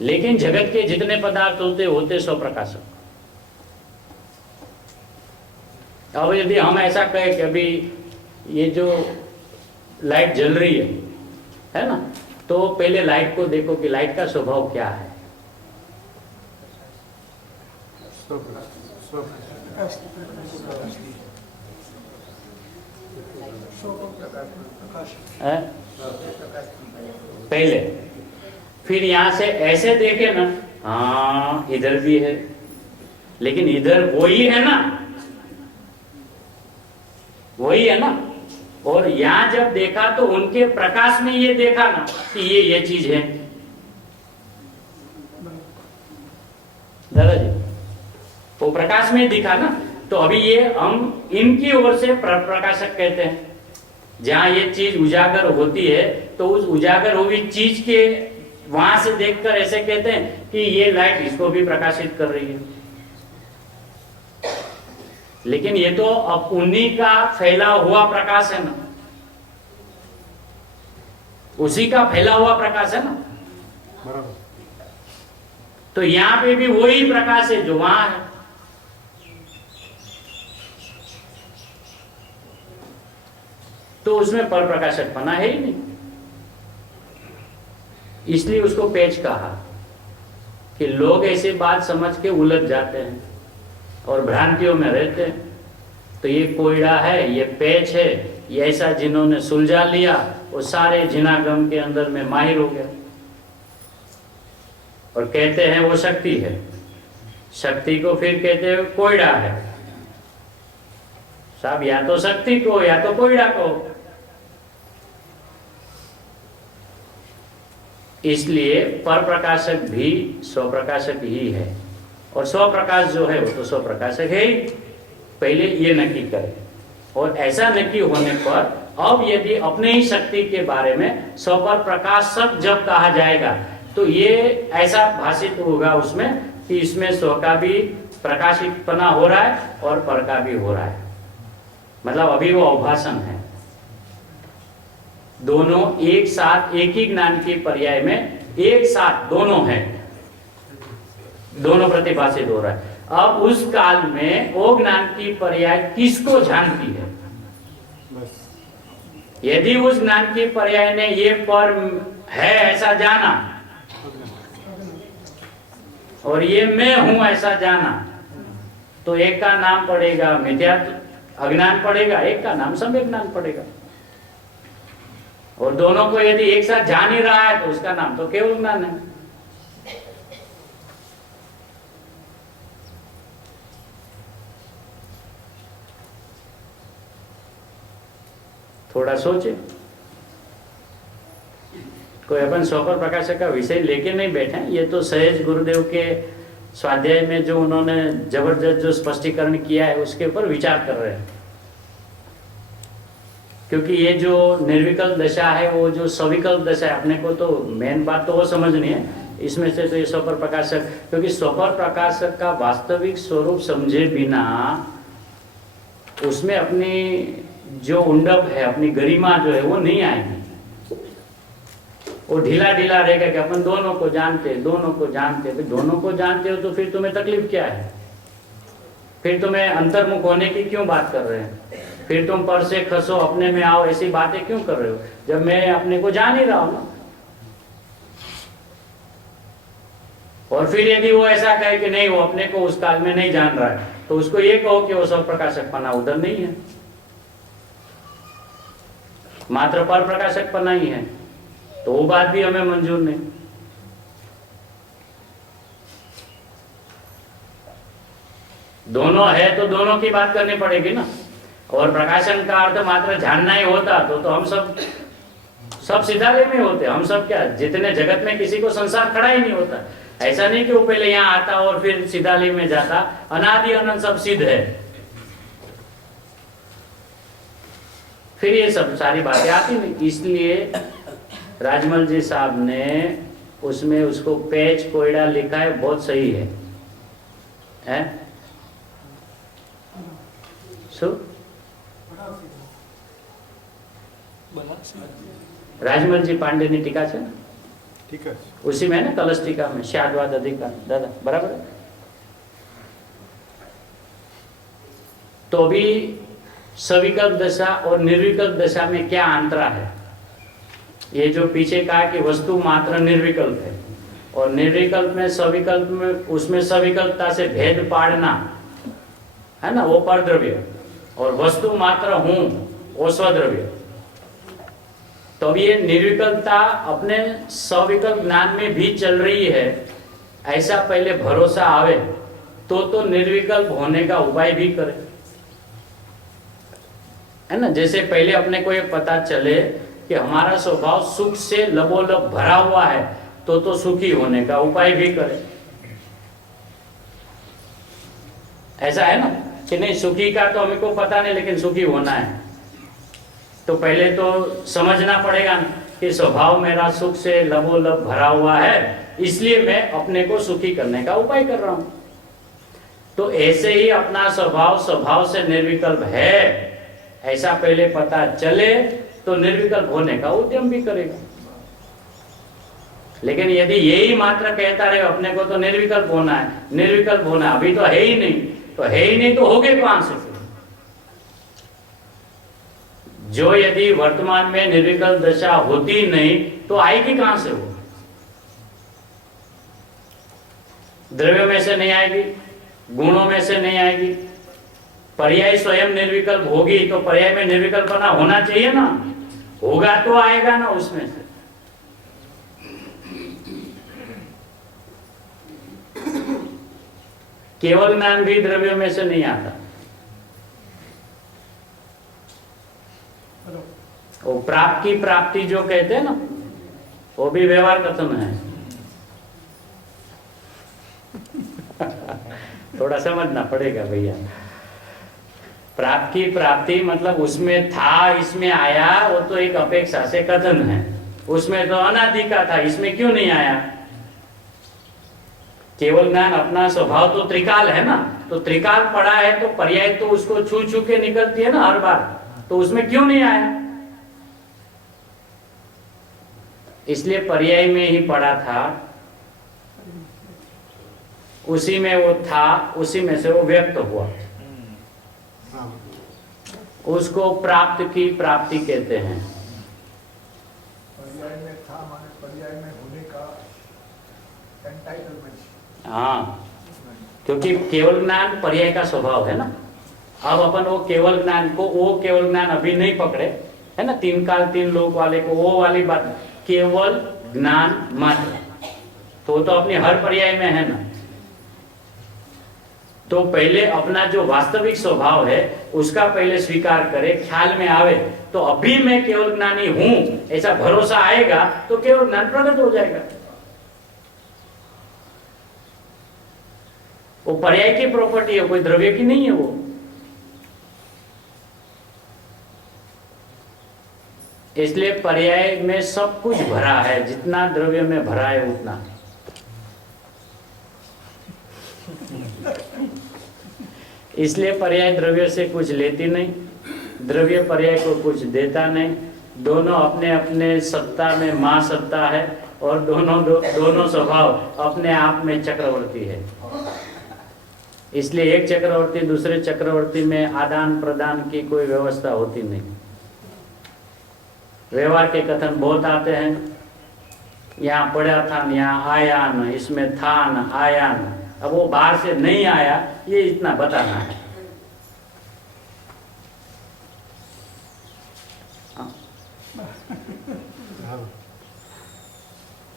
लेकिन जगत के जितने पदार्थ होते स्वप्रकाशक। अब यदि हम ऐसा कहें कि अभी ये जो लाइट जल रही है ना, तो पहले लाइट को देखो कि लाइट का स्वभाव क्या है। पहले फिर यहां से ऐसे देखे ना, हाँ इधर भी है, लेकिन इधर वही है ना, वही है ना। और यहां जब देखा तो उनके प्रकाश में ये देखा ना कि ये चीज है। दादाजी वो प्रकाश में दिखा ना, तो अभी ये हम इनकी ओर से प्रकाशक कहते हैं। जहां ये चीज उजागर होती है तो उस उजागर हुई चीज के वहां से देखकर ऐसे कहते हैं कि ये लाइट इसको भी प्रकाशित कर रही है। लेकिन ये तो अब उन्हीं का फैला हुआ प्रकाश है ना, उसी का फैला हुआ प्रकाश है ना। तो यहां पे भी वही प्रकाश है जो वहां है। तो उसमें पर प्रकाशकपना है ही नहीं, इसलिए उसको पेच कहा कि लोग ऐसी बात समझ के उलझ जाते हैं और भ्रांतियों में रहते हैं। तो ये कोयड़ा है, ये पेच है, ये ऐसा जिन्होंने सुलझा लिया वो सारे जिनागम के अंदर में माहिर हो गया और कहते हैं वो शक्ति है, शक्ति को फिर कहते हैं कोयड़ा है। साहब या तो शक्ति को या तो कोयड़ा को। इसलिए पर प्रकाशक भी स्वप्रकाशक ही है और स्वप्रकाश जो है वो तो स्वप्रकाशक है ही। पहले ये नक्की करें और ऐसा नक्की होने पर अब यदि अपने ही शक्ति के बारे में स्वपर प्रकाशक जब कहा जाएगा तो ये ऐसा भाषित होगा उसमें कि इसमें स्व का भी प्रकाशितपना हो रहा है और पर का भी हो रहा है, मतलब अभी वो अवभाषण है। दोनों एक साथ एक ही ज्ञान की पर्याय में एक साथ दोनों हैं, दोनों प्रतिभाषित हो रहा है। अब उस काल में वो ज्ञान की पर्याय किसको जानती है? यदि उस ज्ञान की पर्याय ने ये पर है ऐसा जाना और ये मैं हूं ऐसा जाना, तो एक का नाम पड़ेगा मिथ्या अज्ञान पड़ेगा, एक का नाम सम्यक ज्ञान पड़ेगा। और दोनों को यदि एक साथ जान ही रहा है तो उसका नाम तो केवल ज्ञान है। थोड़ा सोचे, कोई अपन स्वपर प्रकाशक का विषय लेके नहीं बैठे, ये तो सहज गुरुदेव के स्वाध्याय में जो उन्होंने जबरदस्त जो स्पष्टीकरण किया है उसके ऊपर विचार कर रहे हैं। क्योंकि ये जो निर्विकल्प दशा है वो जो सविकल्प दशा है, अपने को तो मेन बात तो वो समझनी है इसमें से। तो ये स्वपर प्रकाशक, क्योंकि स्वपर प्रकाशक का वास्तविक स्वरूप समझे बिना उसमें अपनी जो उंडप है, अपनी गरिमा जो है वो नहीं आएगी। वो ढीला ढीला रहेगा कि अपन दोनों को जानते, दोनों को जानते। दोनों को जानते हो तो फिर तुम्हें तकलीफ क्या है? फिर तुम्हें अंतर्मुख होने की क्यों बात कर रहे हैं? फिर तुम पर से खसो अपने में आओ ऐसी बातें क्यों कर रहे हो जब मैं अपने को जान ही रहा हूं ना? और फिर यदि वो ऐसा कहे कि नहीं वो अपने को उस काल में नहीं जान रहा है तो उसको ये कहो कि वो सब प्रकाशकपना उधर नहीं है, मात्र पर प्रकाशकपना ही है, तो वो बात भी हमें मंजूर नहीं। दोनों है तो दोनों की बात करनी पड़ेगी ना। और प्रकाशन का अर्थ मात्र जानना ही होता तो हम सब सिधारे में होते। हम सब क्या, जितने जगत में किसी को संसार खड़ा ही नहीं होता। ऐसा नहीं कि वो पहले यहाँ आता और फिर सिधाली में जाता, अनादि अनंत सब सिद्ध है। फिर ये सब सारी बातें आती नहीं। इसलिए राजमल जी साहब ने उसमें उसको पेच कोयड़ा लिखा है, बहुत सही है? सो राजमल जी पांडे ની ટીકા છે ને, ठीक है। उसी में ना कलश टीका में शादवाद अधिकार दादा बराबर है। तो अभी सविकल्प दशा और निर्विकल्प दशा में क्या अंतरा है? ये जो पीछे कहा कि वस्तु मात्र निर्विकल्प है और निर्विकल्प में सविकल्प में उसमें सविकल्पता से भेद पाड़ना है ना, वो परद्रव्य, और वस्तु मात्र हूं वो स्वद्रव्य। तो अब ये निर्विकल्पता अपने सविकल्प ज्ञान में भी चल रही है, ऐसा पहले भरोसा आवे तो निर्विकल्प होने का उपाय भी करे, है ना। जैसे पहले अपने को ये पता चले कि हमारा स्वभाव सुख से लबोलब भरा हुआ है तो सुखी होने का उपाय भी करे। ऐसा है ना कि नहीं, सुखी का तो हमको पता नहीं लेकिन सुखी होना है तो पहले तो समझना पड़ेगा कि स्वभाव मेरा सुख से लबोलब भरा हुआ है, इसलिए मैं अपने को सुखी करने का उपाय कर रहा हूं। तो ऐसे ही अपना स्वभाव से निर्विकल्प है, ऐसा पहले पता चले तो निर्विकल्प होने का उद्यम भी करेगा। लेकिन यदि यही मात्र कहता रहे अपने को तो निर्विकल्प होना है, निर्विकल्प होना, अभी तो है ही नहीं, तो है ही नहीं तो होगे कहां से? जो यदि वर्तमान में निर्विकल्प दशा होती नहीं तो आएगी कहां से वो? द्रव्यों में से नहीं आएगी, गुणों में से नहीं आएगी। पर्याय स्वयं निर्विकल्प होगी तो पर्याय में निर्विकल्पना होना चाहिए ना, होगा तो आएगा ना उसमें से। केवल ज्ञान भी द्रव्यों में से नहीं आता। वो प्राप्त की प्राप्ति जो कहते हैं ना, वो भी व्यवहार कथन है। थोड़ा समझना पड़ेगा भैया। प्राप्त की प्राप्ति मतलब उसमें था, इसमें आया, वो तो एक अपेक्षा से कथन है। उसमें तो अनादि का था, इसमें क्यों नहीं आया? केवल ज्ञान अपना स्वभाव तो त्रिकाल है ना, तो त्रिकाल पड़ा है तो पर्याय तो उसको छू छू के निकलती है ना हर बार, तो उसमें क्यों नहीं आया? इसलिए पर्याय में ही पड़ा था, उसी में वो था, उसी में से वो व्यक्त हुआ। उसको प्राप्त की प्राप्ति कहते हैं। पर्याय में था माने पर्याय में होने का एंटाइटलमेंट। हाँ, क्योंकि केवल ज्ञान पर्याय का स्वभाव है ना। अब अपन वो केवल ज्ञान को, वो केवल ज्ञान अभी नहीं पकड़े है ना, तीन काल तीन लोक वाले को, वो वाली बात केवल ज्ञान मात्र, तो अपनी हर पर्याय में है ना। तो पहले अपना जो वास्तविक स्वभाव है उसका पहले स्वीकार करे, ख्याल में आवे तो अभी मैं केवल ज्ञानी हूं ऐसा भरोसा आएगा तो केवल ज्ञान प्रकट हो जाएगा। वो पर्याय की प्रॉपर्टी है, कोई द्रव्य की नहीं है वो। इसलिए पर्याय में सब कुछ भरा है, जितना द्रव्य में भरा है उतना। इसलिए पर्याय द्रव्य से कुछ लेती नहीं, द्रव्य पर्याय को कुछ देता नहीं। दोनों अपने अपने सत्ता में मां सत्ता है और दोनों स्वभाव अपने आप में चक्रवर्ती है। इसलिए एक चक्रवर्ती दूसरे चक्रवर्ती में आदान प्रदान की कोई व्यवस्था होती नहीं। व्यवहार के कथन बहुत आते हैं, यहाँ पड़ा था, यहाँ आया न, इसमें था न, आया न। अब वो बाहर से नहीं आया, ये इतना बताना है।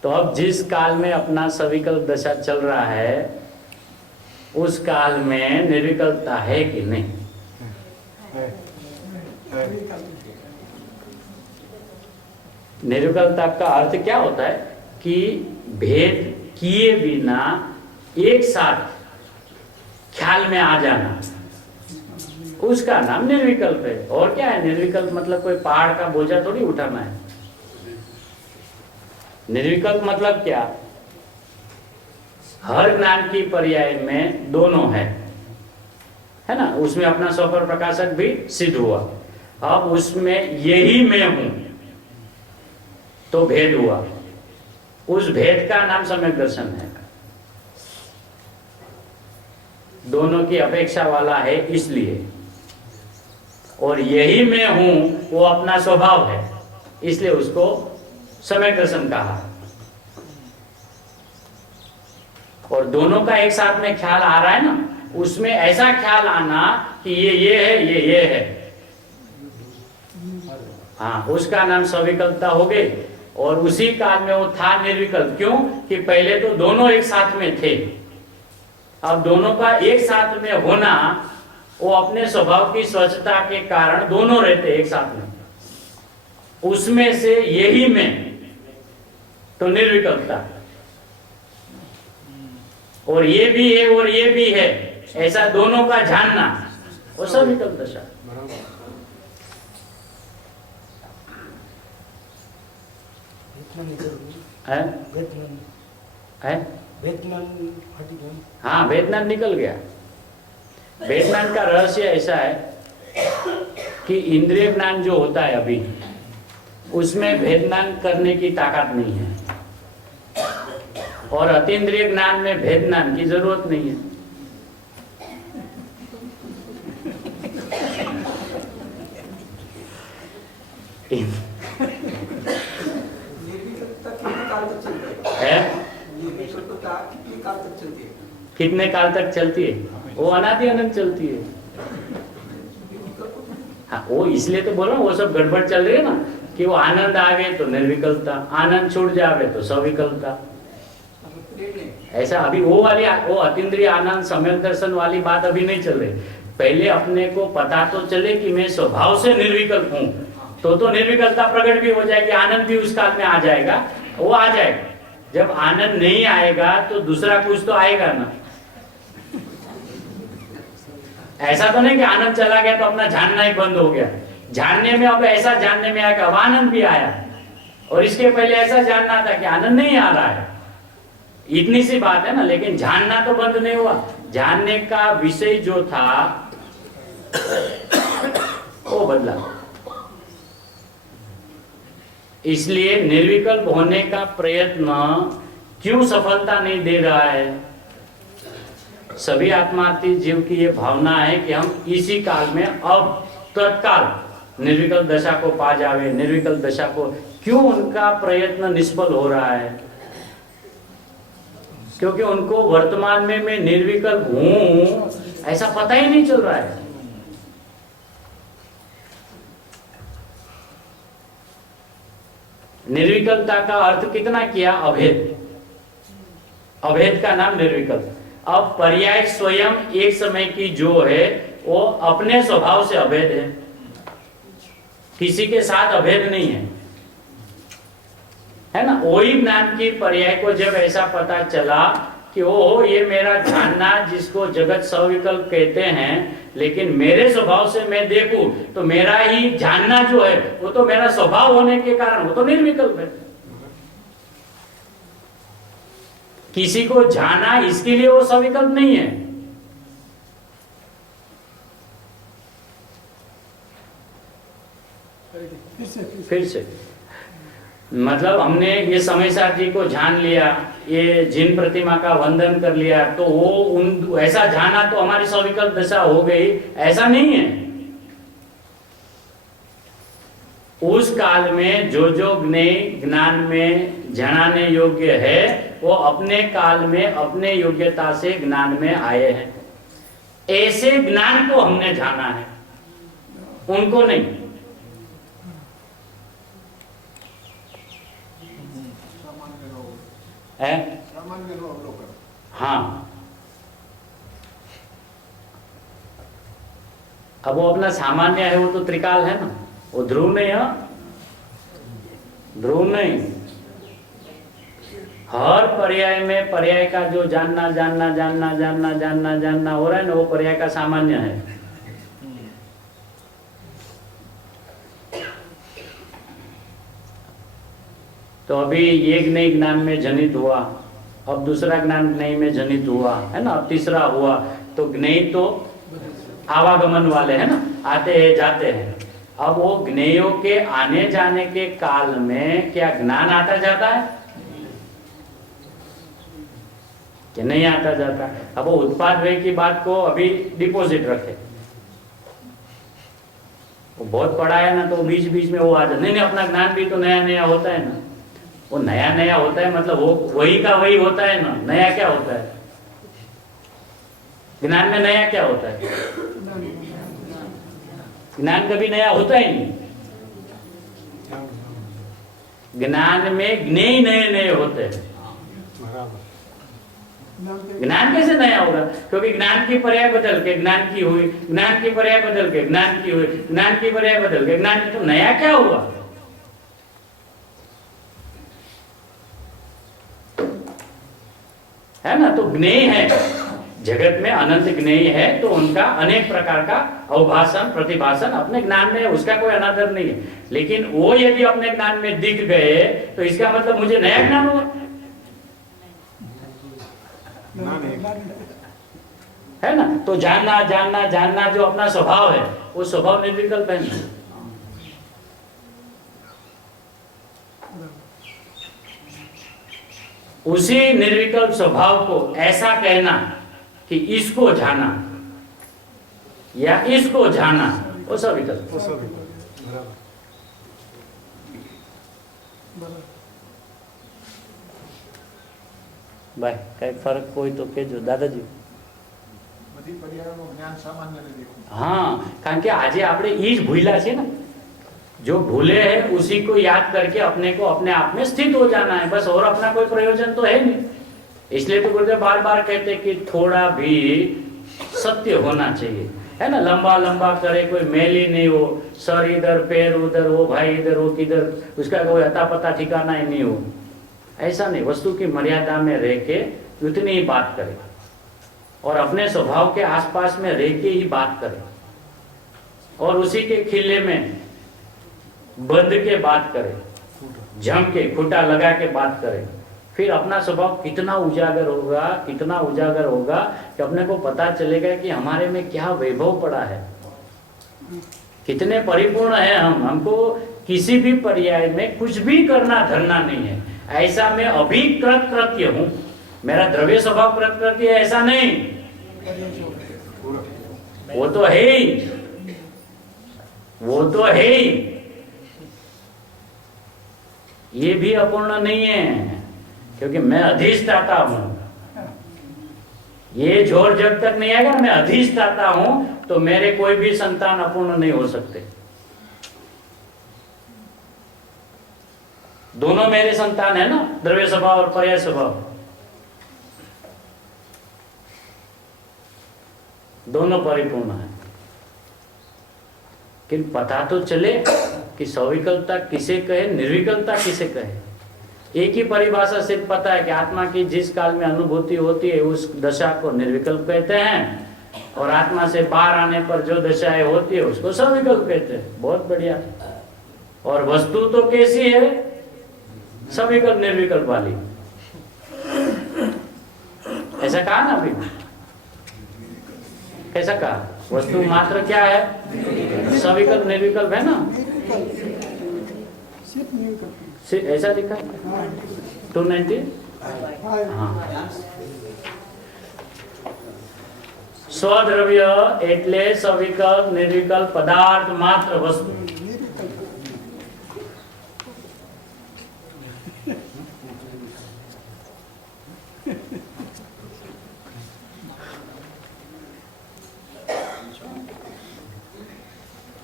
तो अब जिस काल में अपना सविकल्प दशा चल रहा है उस काल में निर्विकल्पता है कि नहीं? निर्विकल्पता का अर्थ क्या होता है कि भेद किए बिना एक साथ ख्याल में आ जाना, उसका नाम निर्विकल्प है। और क्या है निर्विकल्प? मतलब कोई पहाड़ का बोझा थोड़ी उठाना है। निर्विकल्प मतलब क्या? हर ज्ञान की पर्याय में दोनों है ना। उसमें अपना स्वपर प्रकाशक भी सिद्ध हुआ। अब उसमें यही मैं हूं तो भेद हुआ, उस भेद का नाम सम्यक दर्शन है। दोनों की अपेक्षा वाला है इसलिए, और यही मैं हूं वो अपना स्वभाव है, इसलिए उसको सम्यक दर्शन कहा। और दोनों का एक साथ में ख्याल आ रहा है ना, उसमें ऐसा ख्याल आना कि ये है, ये है, हाँ, उसका नाम सविकल्पता हो गई। और उसी काल में वो था निर्विकल्प। क्यों? कि पहले तो दोनों एक साथ में थे, अब दोनों का एक साथ में होना, वो अपने स्वभाव की स्वच्छता के कारण दोनों रहते एक साथ में, उसमें से यही में तो निर्विकल्पता। और ये भी है और ये भी है, ऐसा दोनों का जानना, वो सविकल्प दशा। है? हाँ, वेदनान निकल गया। वेदनान का रहस्य ऐसा है कि इंद्रिय ज्ञान जो होता है अभी, उसमें भेदनान करने की ताकत नहीं है, और अतीन्द्रिय ज्ञान में भेदनान की जरूरत नहीं है। कितने काल तक चलती है? कितने काल तक चलती है? वो अनादि अनंत चलती है। हाँ, वो इसलिए तो बोल रहा हूँ, वो सब गड़बड़ चल रही है ना, कि वो आनंद आ गए तो निर्विकल्पता, आनंद छूट जावे तो सविकल्पता। ऐसा अभी वो अतीन्द्रिय आनंद सम्यक दर्शन वाली बात अभी नहीं चल रही। पहले अपने को पता तो चले कि मैं स्वभाव से निर्विकल्प हूँ, तो निर्विकल्पता प्रकट भी हो जाएगी, आनंद भी उस काल में आ जाएगा, वो आ जाएगा। जब आनंद नहीं आएगा तो दूसरा कुछ तो आएगा ना। ऐसा तो नहीं कि आनंद चला गया तो अपना जानना ही बंद हो गया। जानने में अब ऐसा जानने में आया कि अब आनंद भी आया, और इसके पहले ऐसा जानना था कि आनंद नहीं आ रहा है। इतनी सी बात है ना, लेकिन जानना तो बंद नहीं हुआ। जानने का विषय जो था वो बदला। इसलिए निर्विकल्प होने का प्रयत्न क्यों सफलता नहीं दे रहा है? सभी आत्मातीत जीव की ये भावना है कि हम इसी काल में अब तत्काल निर्विकल्प दशा को पा जावे, निर्विकल्प दशा को। क्यों उनका प्रयत्न निष्फल हो रहा है? क्योंकि उनको वर्तमान में मैं निर्विकल्प हूं ऐसा पता ही नहीं चल रहा है। निर्विकल्पता का अर्थ कितना किया? अभेद। अभेद का नाम निर्विकल्प। अब पर्याय स्वयं एक समय की जो है वो अपने स्वभाव से अभेद है, किसी के साथ अभेद नहीं है ना। वही ज्ञान की पर्याय को जब ऐसा पता चला कि ओ ये मेरा जानना जिसको जगत सविकल्प कहते हैं, लेकिन मेरे स्वभाव से मैं देखूं तो मेरा ही जानना जो है वो तो मेरा स्वभाव होने के कारण वो तो निर्विकल्प है। किसी को जाना इसके लिए वो सविकल्प नहीं है। फिर से मतलब हमने ये समयसार जी को जान लिया, ये जिन प्रतिमा का वंदन कर लिया, तो वो ऐसा जाना तो हमारी सविकल्प दशा हो गई, ऐसा नहीं है। उस काल में जो जो ज्ञान में जनाने योग्य है वो अपने काल में अपने योग्यता से ज्ञान में आए हैं। ऐसे ज्ञान को हमने जाना है, उनको नहीं। है हाँ, अब वो अपना सामान्य है, वो तो त्रिकाल है ना, वो ध्रुव नहीं है, ध्रुव नहीं। हर पर्याय में पर्याय का जो जानना जानना जानना जानना जानना जानना हो रहा है ना, वो पर्याय का सामान्य है। तो अभी एक नई ज्ञान में जनित हुआ, अब दूसरा ज्ञान ज्ञेय में जनित हुआ है ना, अब तीसरा हुआ, तो ज्ञेय तो आवागमन वाले है ना, आते हैं जाते हैं। अब वो ज्ञेयों के आने जाने के काल में क्या ज्ञान आता जाता है कि नहीं आता जाता? अब वो उत्पाद व्यय की बात को अभी डिपॉजिट रखे, वो बहुत पड़ा है ना, तो बीच बीच में वो आ जाता। नहीं, अपना ज्ञान भी तो नया नया होता है ना, वो नया नया होता है मतलब वो वही का वही होता है ना। नया क्या होता है? ज्ञान में नया क्या होता है? ज्ञान कभी नया होता ही नहीं। ज्ञान में ज्ञेय नए नए होते हैं। ज्ञान कैसे नया होगा? क्योंकि ज्ञान की पर्याय बदल के ज्ञान की हुई, ज्ञान की पर्याय बदल के ज्ञान की हुई, ज्ञान की पर्याय बदल के ज्ञान की, तो नया क्या हुआ? है ना। तो ज्ञेय है, जगत में अनंत ज्ञेय है, तो उनका अनेक प्रकार का अवभाषण प्रतिभाषण अपने ज्ञान में है, उसका कोई अनादर नहीं है। लेकिन वो यदि अपने ज्ञान में दिख गए तो इसका मतलब मुझे नया ज्ञान हुआ है ना। तो जानना जानना जानना जो अपना स्वभाव है, वो स्वभाव निर्विकल्प है ना। उसी निर्विकल्प स्वभाव को ऐसा कहना कि इसको जाना या इसको जाना, वो सविकल्प। ભાઈ કઈ ફરક હોય તો કહેજો દાદાજી. બધી પર્યાયોનું જ્ઞાન સામાન્ય રીતે દેખવું. हाँ, કારણ કે આજે આપણે એ જ ભૂલા છે ને. जो भूले हैं उसी को याद करके अपने को अपने आप में स्थित हो जाना है बस, और अपना कोई प्रयोजन तो है नहीं. इसलिए तो गुरुदेव बार बार कहते कि थोड़ा भी सत्य होना चाहिए, है ना. लंबा लंबा करे, कोई मेल ही नहीं हो, सर इधर पैर उधर, वो भाई इधर वो किधर, उसका कोई अता पता ठिकाना ही नहीं हो. ऐसा नहीं, वस्तु की मर्यादा में रह के उतनी ही बात करे और अपने स्वभाव के आसपास में रह के ही बात करे और उसी के खिले में बंध के बात करे, जम के खूटा लगा के बात करे. फिर अपना स्वभाव कितना उजागर होगा, कितना उजागर होगा कि अपने को पता चलेगा कि हमारे में क्या वैभव पड़ा है, कितने परिपूर्ण है हम. हमको किसी भी पर्याय में कुछ भी करना धरना नहीं है. ऐसा मैं अभी कृतकृत्य हूँ, मेरा द्रव्य स्वभाव कृतकृत्य है ऐसा नहीं, वो तो है ही, वो तो है ही. ये भी अपूर्ण नहीं है क्योंकि मैं अधिष्ठाता हूं. ये जोर जब तक नहीं आएगा मैं अधिष्ठाता हूं तो मेरे कोई भी संतान अपूर्ण नहीं हो सकते. दोनों मेरे संतान है ना, द्रव्य स्वभाव और पर्याय स्वभाव, दोनों परिपूर्ण है. कि पता तो चले कि सविकलता किसे कहे, निर्विकलता किसे कहे. एक ही परिभाषा सिर्फ पता है कि आत्मा की जिस काल में अनुभूति होती है उस दशा को निर्विकल्प कहते हैं और आत्मा से बाहर आने पर जो दशाएं होती है उसको सविकल्प कहते हैं. बहुत बढ़िया. और वस्तु तो कैसी है, सविकल्प निर्विकल्प वाली. ऐसा कहा ना अभी, कैसा कहा, वस्तु मात्र क्या है, सविकल्प निर्विकल्प है ना. ऐसा लिखा 290. हाँ, स्वद्रव्य એટલે સવિકલ્પ નિર્વિકલ્પ પદાર્થ માત્ર વસ્તુ.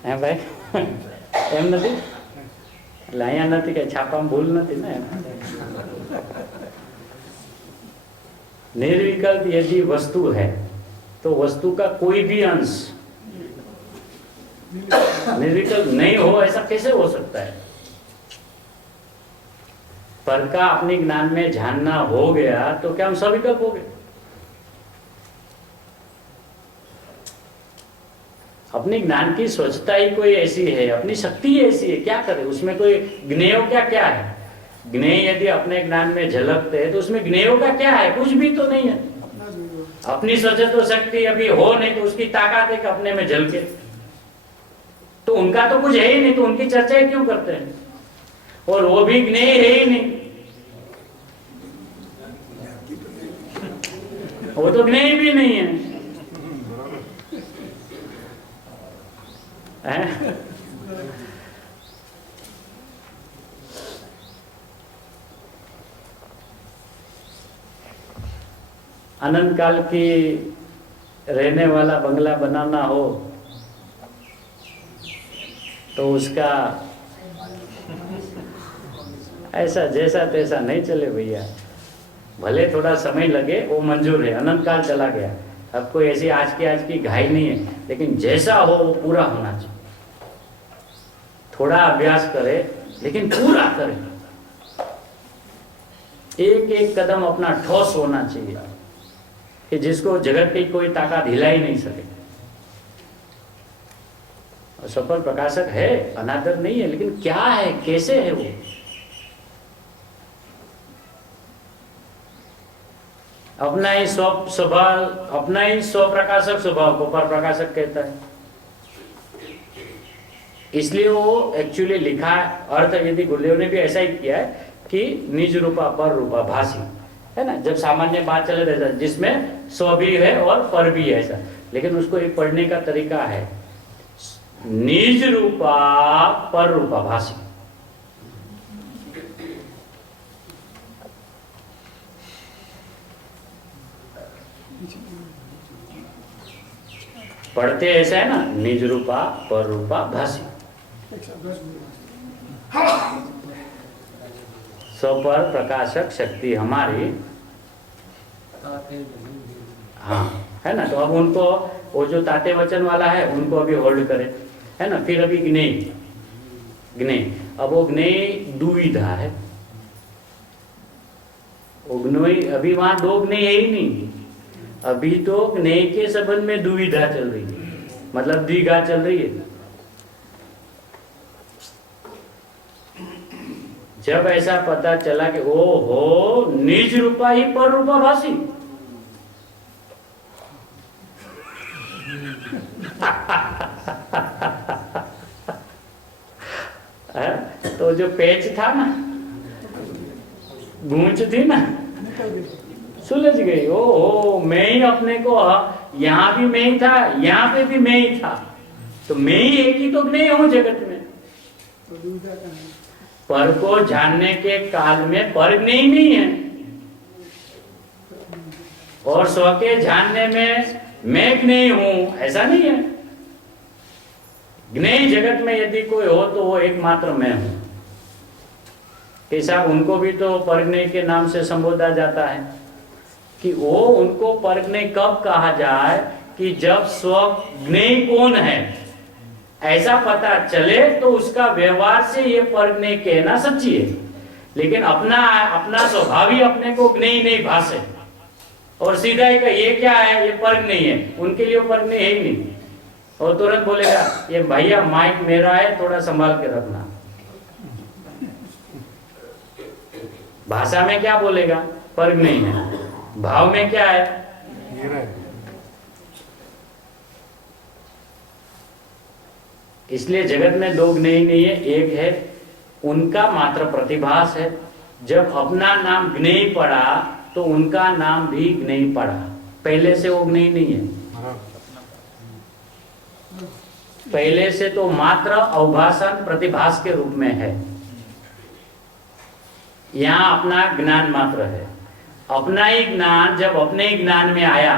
હે ભાઈ એમ નથી એટલે અહીંયા નથી કે છાપામાં ભૂલ નથી ને. निर्विकल्प यदि वस्तु है तो वस्तु का कोई भी अंश निर्विकल्प नहीं हो, ऐसा कैसे हो सकता है. पर का अपने ज्ञान में जानना हो गया तो क्या हम सविकल्प हो गए. अपने ज्ञान की स्वच्छता ही कोई ऐसी है, अपनी शक्ति ही ऐसी है, क्या करे उसमें. कोई ज्ञेय क्या क्या है, ज्ञेय यदि अपने ज्ञान में झलकते हैं तो उसमें ज्ञेय का क्या है, कुछ भी तो नहीं है. अपनी स्वच्छता शक्ति अभी हो नहीं तो उसकी ताकत है कि अपने में झलके. तो उनका तो कुछ है ही नहीं तो उनकी चर्चा क्यों करते हैं. और वो भी ज्ञेय है ही नहीं, वो तो ज्ञेय भी नहीं है. अनंत काल की रहने वाला बंगला बनाना हो तो उसका ऐसा जैसा तैसा नहीं चले भैया. भले थोड़ा समय लगे वो मंजूर है, अनंत काल चला गया, अब कोई ऐसी आज की घाई नहीं है, लेकिन जैसा हो वो पूरा होना चाहिए. थोड़ा अभ्यास करे लेकिन पूरा करे. एक एक कदम अपना ठोस होना चाहिए कि जिसको जगत की कोई ताकत हिला ही नहीं सके. और सफल प्रकाशक है, अनादर नहीं है, लेकिन क्या है, कैसे है वो. अपना ही स्वभाव, अपना ही स्वप्रकाशक स्वभाव को पर प्रकाशक कहता है. इसलिए वो एक्चुअली लिखा है, अर्थ यदि गुरुदेव ने भी ऐसा ही किया है कि निज रूपा पर रूपा भासी, है ना. जब सामान्य बात चले रहता है जिसमें स्व भी है और पर भी है ऐसा, लेकिन उसको एक पढ़ने का तरीका है, निज रूपा पर रूपा भासी. पढ़ते ऐसा है ना, निज रूपा पर रूपा भासी, स्वपर प्रकाशक शक्ति हमारी। हाँ है ना, तो अब उनको वो जो ताते वचन वाला है उनको अभी होल्ड करें, है ना। फिर अभी ज्ञेय, ज्ञेय, अब वो ज्ञेय दुविधा है, वो ज्ञेय अभी वहां दो ज्ञेय है ही नहीं, अभी तो ज्ञेय के संबंध में दुविधा चल रही है, मतलब द्विधा चल रही है। जब ऐसा पता चला कि ओ हो निज रूपा ही पर रूपा भासी, तो जो पेच था ना, गूंच थी ना, सुलझ गई। ओ हो मैं ही अपने को, यहाँ भी मैं ही था, यहाँ पे भी मैं ही था, तो मैं ही एक ही तो नहीं हूं जगत में। पर को जानने के काल में पर नहीं है, और स्व के जानने में मैं नहीं हूं ऐसा नहीं है। ज्ञेय जगत में यदि कोई हो तो वो एकमात्र मैं हूं। कैसा, उनको भी तो परज्ञेय के नाम से संबोधा जाता है कि वो उनको परज्ञेय कब कहा जाए कि जब स्व ज्ञेय कौन है ऐसा पता चले, तो उसका व्यवहार से ये परज्ञेय कहना सच्ची है। लेकिन अपना स्वभाव ही अपने को ज्ञेय नहीं भासे, और सीधा ही ये क्या है, ये परज्ञेय है, उनके लिए परज्ञेय है ही नहीं। और तुरंत बोलेगा ये भैया माइक मेरा है, थोड़ा संभाल के रखना। भाषा में क्या बोलेगा, परज्ञेय है, भाव में क्या है, इसलिए जगत में दो ज्ञेय नहीं है, एक है उनका मात्र प्रतिभास है। जब अपना नाम ज्ञेय पड़ा तो उनका नाम भी ज्ञेय पड़ा, पहले से वो ज्ञेय नहीं है। पहले से तो मात्र अवभाषण प्रतिभास के रूप में है, यहाँ अपना ज्ञान मात्र है। अपना ही ज्ञान जब अपने ही ज्ञान में आया,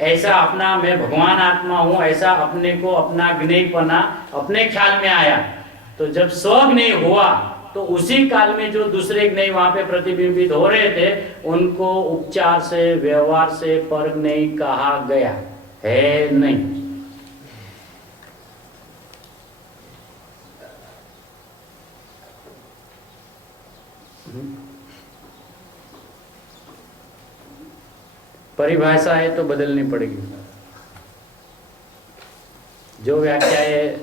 ऐसा अपना मैं भगवान आत्मा हूं ऐसा अपने को अपना ज्ञेयपना अपने ख्याल में आया, तो जब स्वज्ञेय हुआ तो उसी काल में जो दूसरे ज्ञेय वहां पे प्रतिबिंबित हो रहे थे उनको उपचार से व्यवहार से परज्ञेय कहा गया है नहीं। परिभाषा है तो बदलनी पड़ेगी। जो व्याख्याएं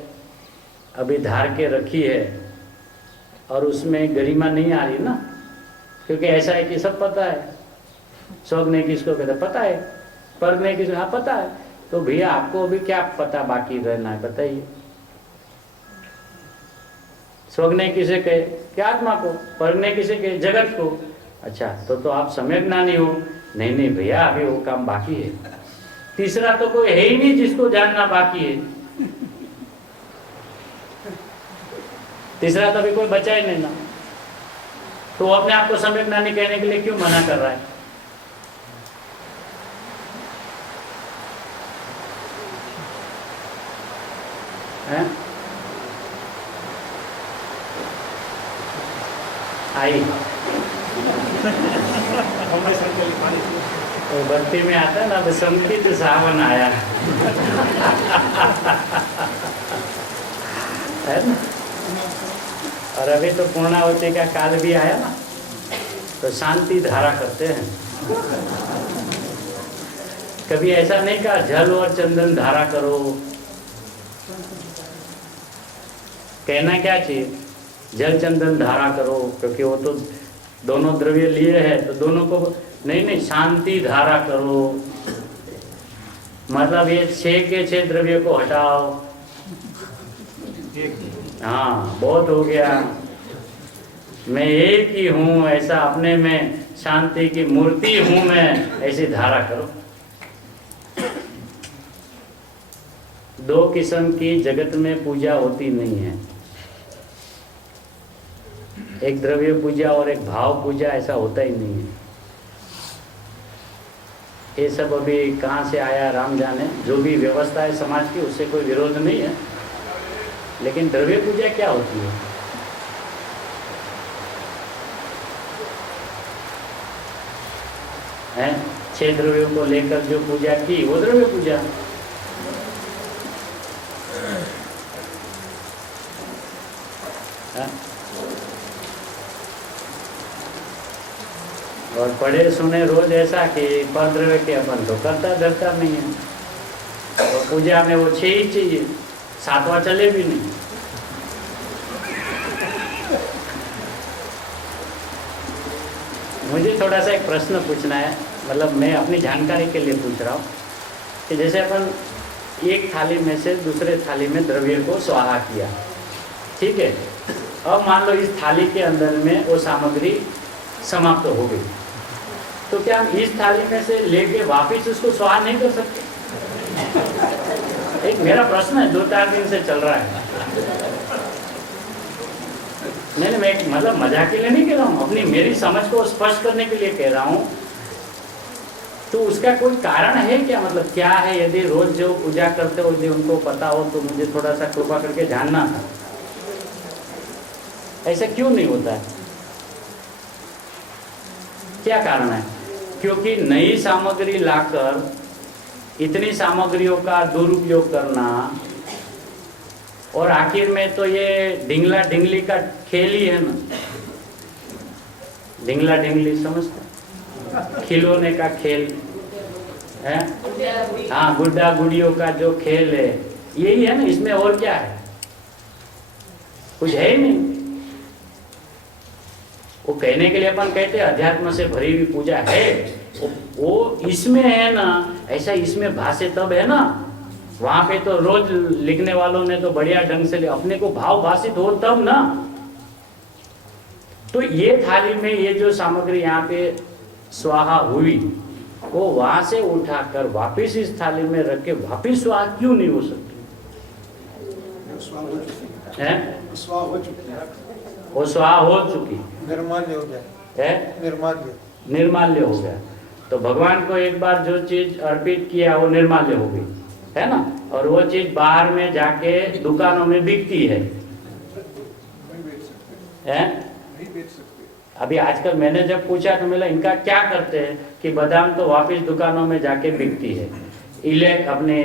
अभी धार के रखी है और उसमें गरिमा नहीं आ रही ना, क्योंकि ऐसा है कि सब पता है, स्वज्ञेय किसको कहते हैं पता है, परज्ञेय किसको, हाँ पता है, तो भैया आपको अभी क्या पता बाकी रहना है बताइए। स्वज्ञेय किसे कहे, क्या आत्मा को, परज्ञेय किसे कहे, जगत को। अच्छा तो आप सम्यक ज्ञानी हो, नहीं नहीं भैया अभी वो काम बाकी है। तीसरा तो कोई है ही नहीं जिसको जानना बाकी है, तीसरा तो अभी कोई बचा ही नहीं ना, तो वो अपने आप को सम्यक ज्ञानी कहने के लिए क्यों मना कर रहा है। आई तो भक्ति में आता है ना, तो संकित सावन आया है ना, और अभी तो पूर्णावती का काल भी आया ना, तो शांति धारा करते हैं। कभी ऐसा नहीं कहा जल और चंदन धारा करो, कहना क्या चाहिए, जल चंदन धारा करो, क्योंकि वो तो दोनों द्रव्य लिए हैं, तो दोनों को नहीं शांति धारा करो, मतलब ये 6 के 6 द्रव्य को हटाओ। हाँ बहुत हो गया, मैं एक ही हूँ ऐसा अपने में शांति की मूर्ति हूँ मैं, ऐसी धारा करो। 2 किस्म की जगत में पूजा होती नहीं है, एक द्रव्य पूजा और एक भाव पूजा, ऐसा होता ही नहीं है। ये सब अभी कहाँ से आया राम जाने। जो भी व्यवस्था है समाज की उससे कोई विरोध नहीं है, लेकिन द्रव्य पूजा क्या होती है? 6 द्रव्यों को लेकर जो पूजा की वो द्रव्य पूजा। और पढ़े सुने रोज ऐसा कि पर द्रव्य के अपन तो करता धरता नहीं है, तो पूजा में वो 6 ही चाहिए, 7वां चले भी नहीं। मुझे थोड़ा सा एक प्रश्न पूछना है, मतलब मैं अपनी जानकारी के लिए पूछ रहा हूँ कि जैसे अपन एक थाली में से दूसरे थाली में द्रव्य को स्वाहा किया, ठीक है। अब मान लो इस थाली के अंदर में वो सामग्री समाप्त हो गई, तो क्या हम इस थाली में से लेके वापिस उसको स्वाहा नहीं कर सकते? एक मेरा प्रश्न है, 2-4 दिन से चल रहा है। नहीं, मैं मतलब मजाक के लिए नहीं कह रहा हूँ, अपनी मेरी समझ को स्पष्ट करने के लिए कह रहा हूँ। तो उसका कोई कारण है क्या, मतलब क्या है? यदि रोज जो पूजा करते हो यदि उनको पता हो तो मुझे थोड़ा सा कृपा करके जानना था, ऐसा क्यों नहीं होता है? क्या कारण है? क्योंकि नई सामग्री लाकर इतनी सामग्रियों का दुरुपयोग करना, और आखिर में तो ये ढिंगला ढिंगली का खेल ही है ना। ढिंगला ढिंगली समझते? खिलौने का खेल है, हाँ, गुड्डा गुड़ियों का जो खेल है यही है ना, इसमें और क्या है? कुछ है ही नहीं। वो कहने के लिए अपन कहते हैं अध्यात्म से भरी हुई पूजा है, वो इसमें है ना, ऐसा इसमें भाषे तब है ना। वहां पे तो रोज लिखने वालों ने तो बढ़िया ढंग से अपने को भाव भाषित हो तब ना। तो ये थाली में ये जो सामग्री यहाँ पे स्वाहा हुई, वो वहां से उठाकर वापिस इस थाली में रख के वापिस स्वाहा क्यों नहीं हो सकती? है वो स्वाहा हो चुकी, निर्माल्य हो गया है निर्माल्य हो गया। तो भगवान को एक बार जो चीज अर्पित किया वो निर्माल्य हो गई, है ना। और वो चीज बाहर में जाके दुकानों में बिकती है, नहीं बेच सकते। अभी आजकल मैंने जब पूछा तो मिला इनका क्या करते हैं कि बादाम तो वापिस दुकानों में जाके बिकती है, अपने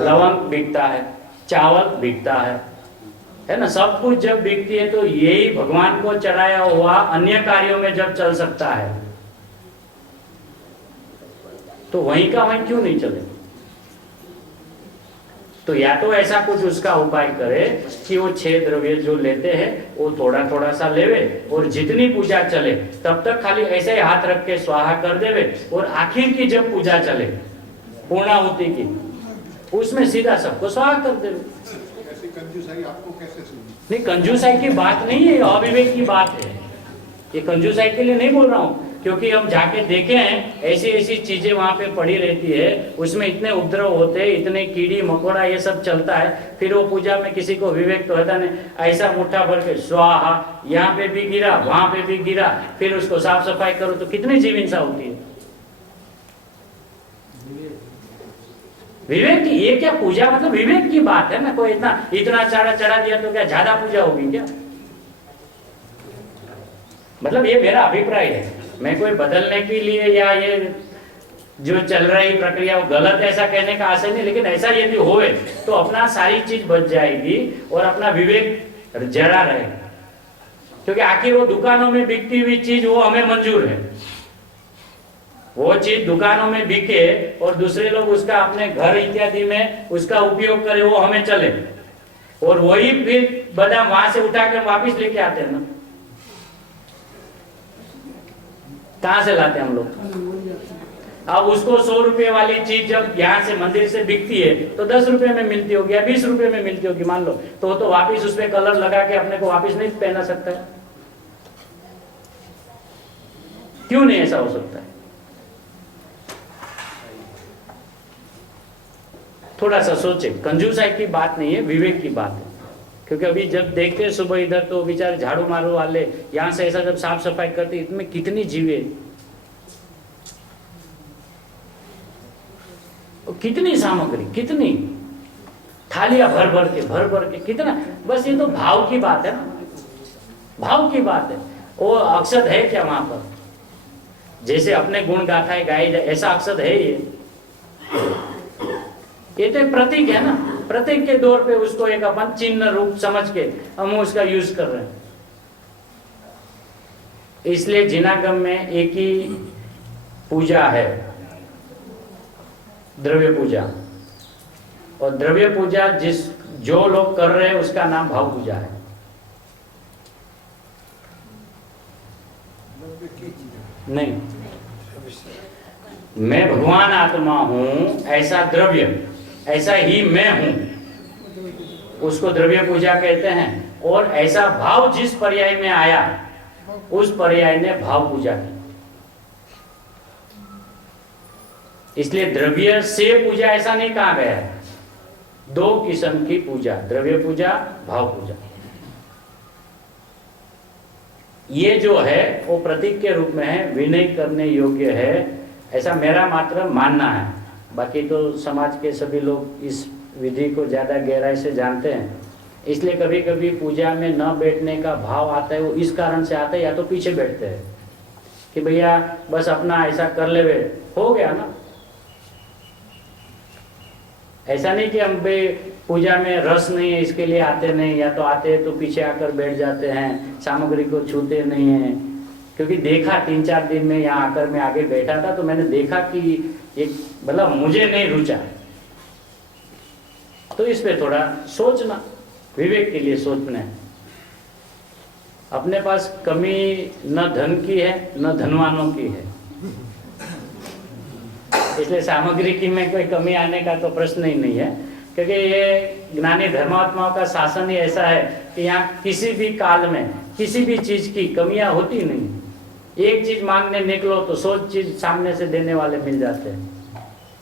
लवंग बिकता है, चावल बिकता है ना, सब कुछ जब बिकती है तो यही भगवान को चढ़ाया हुआ अन्य कार्यों में जब चल सकता है तो वहीं का वहीं क्यों नहीं चले? तो या तो ऐसा कुछ उसका उपाय करे कि वो 6 द्रव्य जो लेते हैं वो थोड़ा थोड़ा सा लेवे, और जितनी पूजा चले तब तक खाली ऐसे ही हाथ रख के स्वाहा कर देवे, और आखिर की जब पूजा चले पूर्णाहुति की, उसमें सीधा सबको स्वाहा कर देवे। ऐसी कंजूसाई आपको कैसे सुनी? नहीं, कंजूसाई की बात नहीं है, अविवेक की बात है। ये कंजूसाई के लिए नहीं बोल रहा हूँ, क्योंकि हम जाके देखे हैं ऐसी ऐसी चीजें वहां पे पड़ी रहती है, उसमें इतने उपद्रव होते हैं, इतने कीड़ी मकोड़ा ये सब चलता है, फिर वो पूजा में किसी को विवेक तो होता नहीं, ऐसा मुट्ठा भर के स्वाहा, यहाँ पे भी गिरा वहां पे भी गिरा, फिर उसको साफ सफाई करो तो कितनी जीव हिंसा होती है। विवेक की ये क्या पूजा, मतलब विवेक की बात है ना। कोई इतना चढ़ा दिया तो क्या ज्यादा पूजा होगी क्या? मतलब ये मेरा अभिप्राय है, मैं कोई बदलने के लिए या ये जो चल रही प्रक्रिया वो गलत ऐसा कहने का आशय नहीं, लेकिन ऐसा यदि होए तो अपना सारी चीज बच जाएगी और अपना विवेक जड़ा रहेगा। क्योंकि आखिर वो दुकानों में बिकती हुई चीज वो हमें मंजूर है, वो चीज दुकानों में बिके और दूसरे लोग उसका अपने घर इत्यादि में उसका उपयोग करें, वो हमें चले, और वही फिर बादाम वहां से उठा के वापिस लेके आते हैं ना। कहां से लाते हैं हम लोग? अब उसको 100 रुपए वाली चीज जब यहाँ से मंदिर से बिकती है तो 10 रुपए में मिलती होगी या 20 रुपए में मिलती होगी मान लो, तो वापिस उसमें कलर लगा के अपने को वापिस नहीं पहना सकता है? क्यों नहीं ऐसा हो सकता है? थोड़ा सा सोचे, कंजूसाई की बात नहीं है, विवेक की बात है। क्योंकि अभी जब देखते हैं सुबह इधर तो बेचारे झाड़ू मारू वाले यहाँ से ऐसा जब साफ सफाई करते, इसमें कितनी जीवे, कितनी सामग्री, कितनी थालियां भर भर के कितना, बस ये तो भाव की बात है ना, भाव की बात है। वो अक्षत है क्या वहां पर? जैसे अपने गुण गाथाएं गाई जाए ऐसा अक्षत है ये तो प्रतीक है ना, प्रतीक के दौर पे उसको एक अपन चिन्ह रूप समझ के हम उसका यूज कर रहे हैं। इसलिए जिनागम में एक ही पूजा है, द्रव्य पूजा, और द्रव्य पूजा जो लोग कर रहे हैं उसका नाम भाव पूजा है। नहीं, मैं भगवान आत्मा हूं ऐसा द्रव्य, ऐसा ही मैं हूं, उसको द्रव्य पूजा कहते हैं। और ऐसा भाव जिस पर्याय में आया उस पर्याय ने भाव पूजा की। इसलिए द्रव्य से पूजा ऐसा नहीं कहा गया है, दो किस्म की पूजा, द्रव्य पूजा, भाव पूजा। ये जो है वो प्रतीक के रूप में है, विनय करने योग्य है, ऐसा मेरा मात्र मानना है। बाकी तो समाज के सभी लोग इस विधि को ज्यादा गहराई से जानते हैं। इसलिए कभी कभी पूजा में न बैठने का भाव आता है, वो इस कारण से आता है, या तो पीछे बैठते हैं कि भैया बस अपना ऐसा कर ले, हो गया ना। ऐसा नहीं कि हम भाई पूजा में रस नहीं है इसके लिए आते नहीं, या तो आते हैं तो पीछे आकर बैठ जाते हैं, सामग्री को छूते नहीं है। क्योंकि देखा 3-4 दिन में यहाँ आकर मैं आगे बैठा था तो मैंने देखा कि एक मतलब मुझे नहीं रुचा, तो इस पे थोड़ा सोचना, विवेक के लिए सोचना है। अपने पास कमी न धन की है न धनवानों की है, इसलिए सामग्री की में कोई कमी आने का तो प्रश्न ही नहीं है। क्योंकि ये ज्ञानी धर्मात्माओं का शासन ही ऐसा है कि यहाँ किसी भी काल में किसी भी चीज की कमियां होती नहीं। एक चीज मांगने निकलो तो 100 चीज सामने से देने वाले मिल जाते हैं।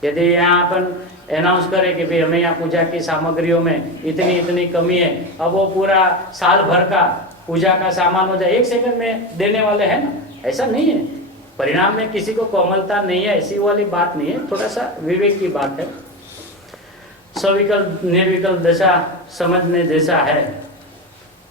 यदि यहाँ अपन अनाउंस करें कि भाई हमें यहाँ पूजा की सामग्रियों में इतनी इतनी कमी है, अब वो पूरा साल भर का पूजा का सामान हो जाए 1 सेकंड में देने वाले हैं ना, ऐसा नहीं है। परिणाम में किसी को कोमलता नहीं है, ऐसी वाली बात नहीं है, थोड़ा सा विवेक की बात है। सविकल्प निर्विकल्प दशा समझने जैसा है।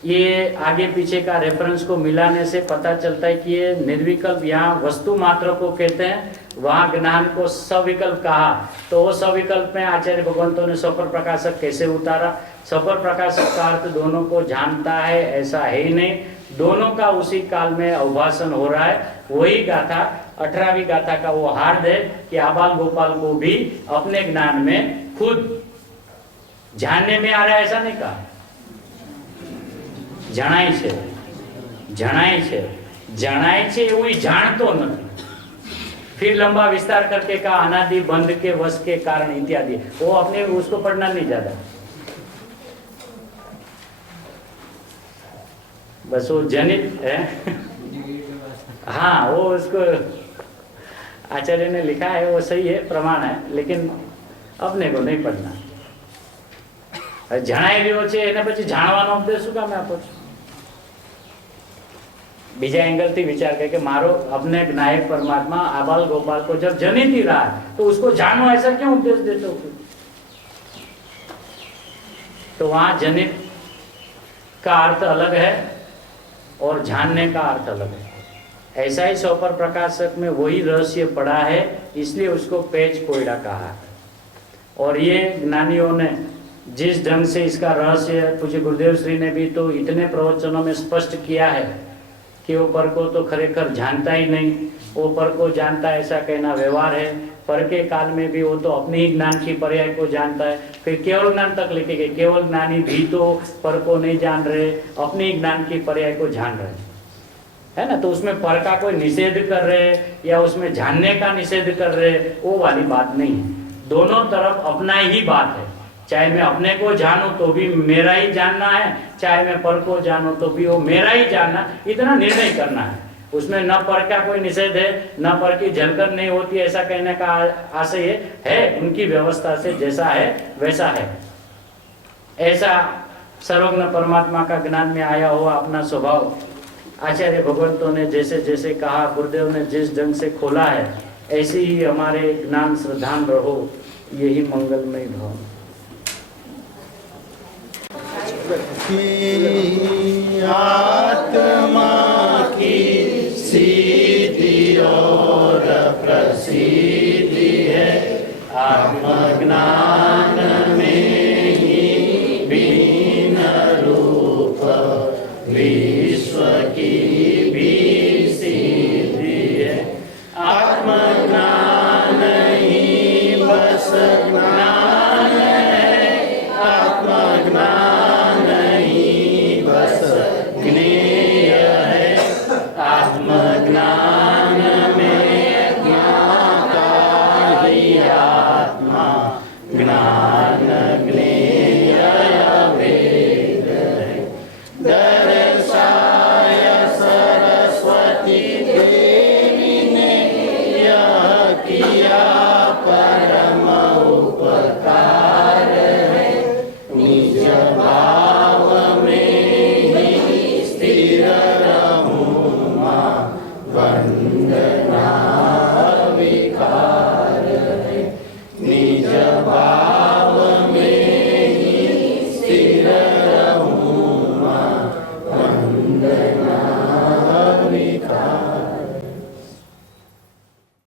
ये आगे पीछे का रेफरेंस को मिलाने से पता चलता है कि ये निर्विकल्प यहाँ वस्तु मात्र को कहते हैं, वहाँ ज्ञान को सविकल्प कहा। तो वो सविकल्प में आचार्य भगवंतों ने सफर प्रकाशक कैसे उतारा? सफर प्रकाशक का अर्थ दोनों को जानता है ऐसा है ही नहीं, दोनों का उसी काल में अवभाषण हो रहा है। वही गाथा 18वीं गाथा का वो हार्द है कि आबाल गोपाल को भी अपने ज्ञान में खुद जानने में आ रहा है, ऐसा नहीं कहा। जणाय छे, जणाय छे, जणाय छे એવું જાણતો નથી। फिर लंबा विस्तार करके कहा अनादि बंध के वश के कारण इत्यादि, वो अपने उसको पढ़ना नहीं ज्यादा, बस वो जनित है। हाँ, वो उसको आचार्य ने लिखा है, वो सही है, प्रमाण है, लेकिन अपने को नहीं पढ़ना। જણાઈ રહ્યો છે એને પછી જાણવાનો ઉપદેશ શું કામ આપો છો? બીજા एंगल થી विचार करके मारो अपने नायक परमात्मा आबाल गोपाल को जब जनित ही रहा तो उसको जानो, ऐसा क्यों उपदेश देते हो? तो वहां जनित का अर्थ अलग है और जानने का अर्थ अलग है। ऐसा ही सोपर प्रकाशक में वही रहस्य पड़ा है, इसलिए उसको पेच कोयड़ा कहा। और ये ज्ञानियों ने जिस ढंग से इसका रहस्य, पूज्य गुरुदेव श्री ने भी तो इतने प्रवचनों में स्पष्ट किया है कि वो पर को तो खरेखर जानता ही नहीं, वो पर को जानता है ऐसा कहना व्यवहार है। पर के काल में भी वो तो अपने ही ज्ञान की पर्याय को जानता है। फिर केवल ज्ञान तक लिखे गए, केवल ज्ञानी भी तो पर को नहीं जान रहे, अपने ही ज्ञान की पर्याय को जान रहे है ना। तो उसमें पर का कोई निषेध कर रहे या उसमें जानने का निषेध कर रहे, वो वाली बात नहीं है। दोनों तरफ अपना ही बात है। चाहे मैं अपने को जानूं तो भी मेरा ही जानना है, चाहे मैं पर को जानूं तो भी वो मेरा ही जानना, इतना निर्णय करना है। उसमें न पर का कोई निषेध है, न पर की झलकर नहीं होती, ऐसा कहने का आशय है उनकी व्यवस्था से जैसा है वैसा है। ऐसा सर्वज्ञ परमात्मा का ज्ञान में आया हुआ अपना स्वभाव आचार्य भगवंतों ने जैसे जैसे कहा, गुरुदेव ने जिस ढंग से खोला है, ऐसे ही हमारे ज्ञान श्रद्धान रहो, यही मंगलमय भाव। आत्मा की सीधी और प्रसिद्धि है, आत्मज्ञान में ही बीन रूप विश्व की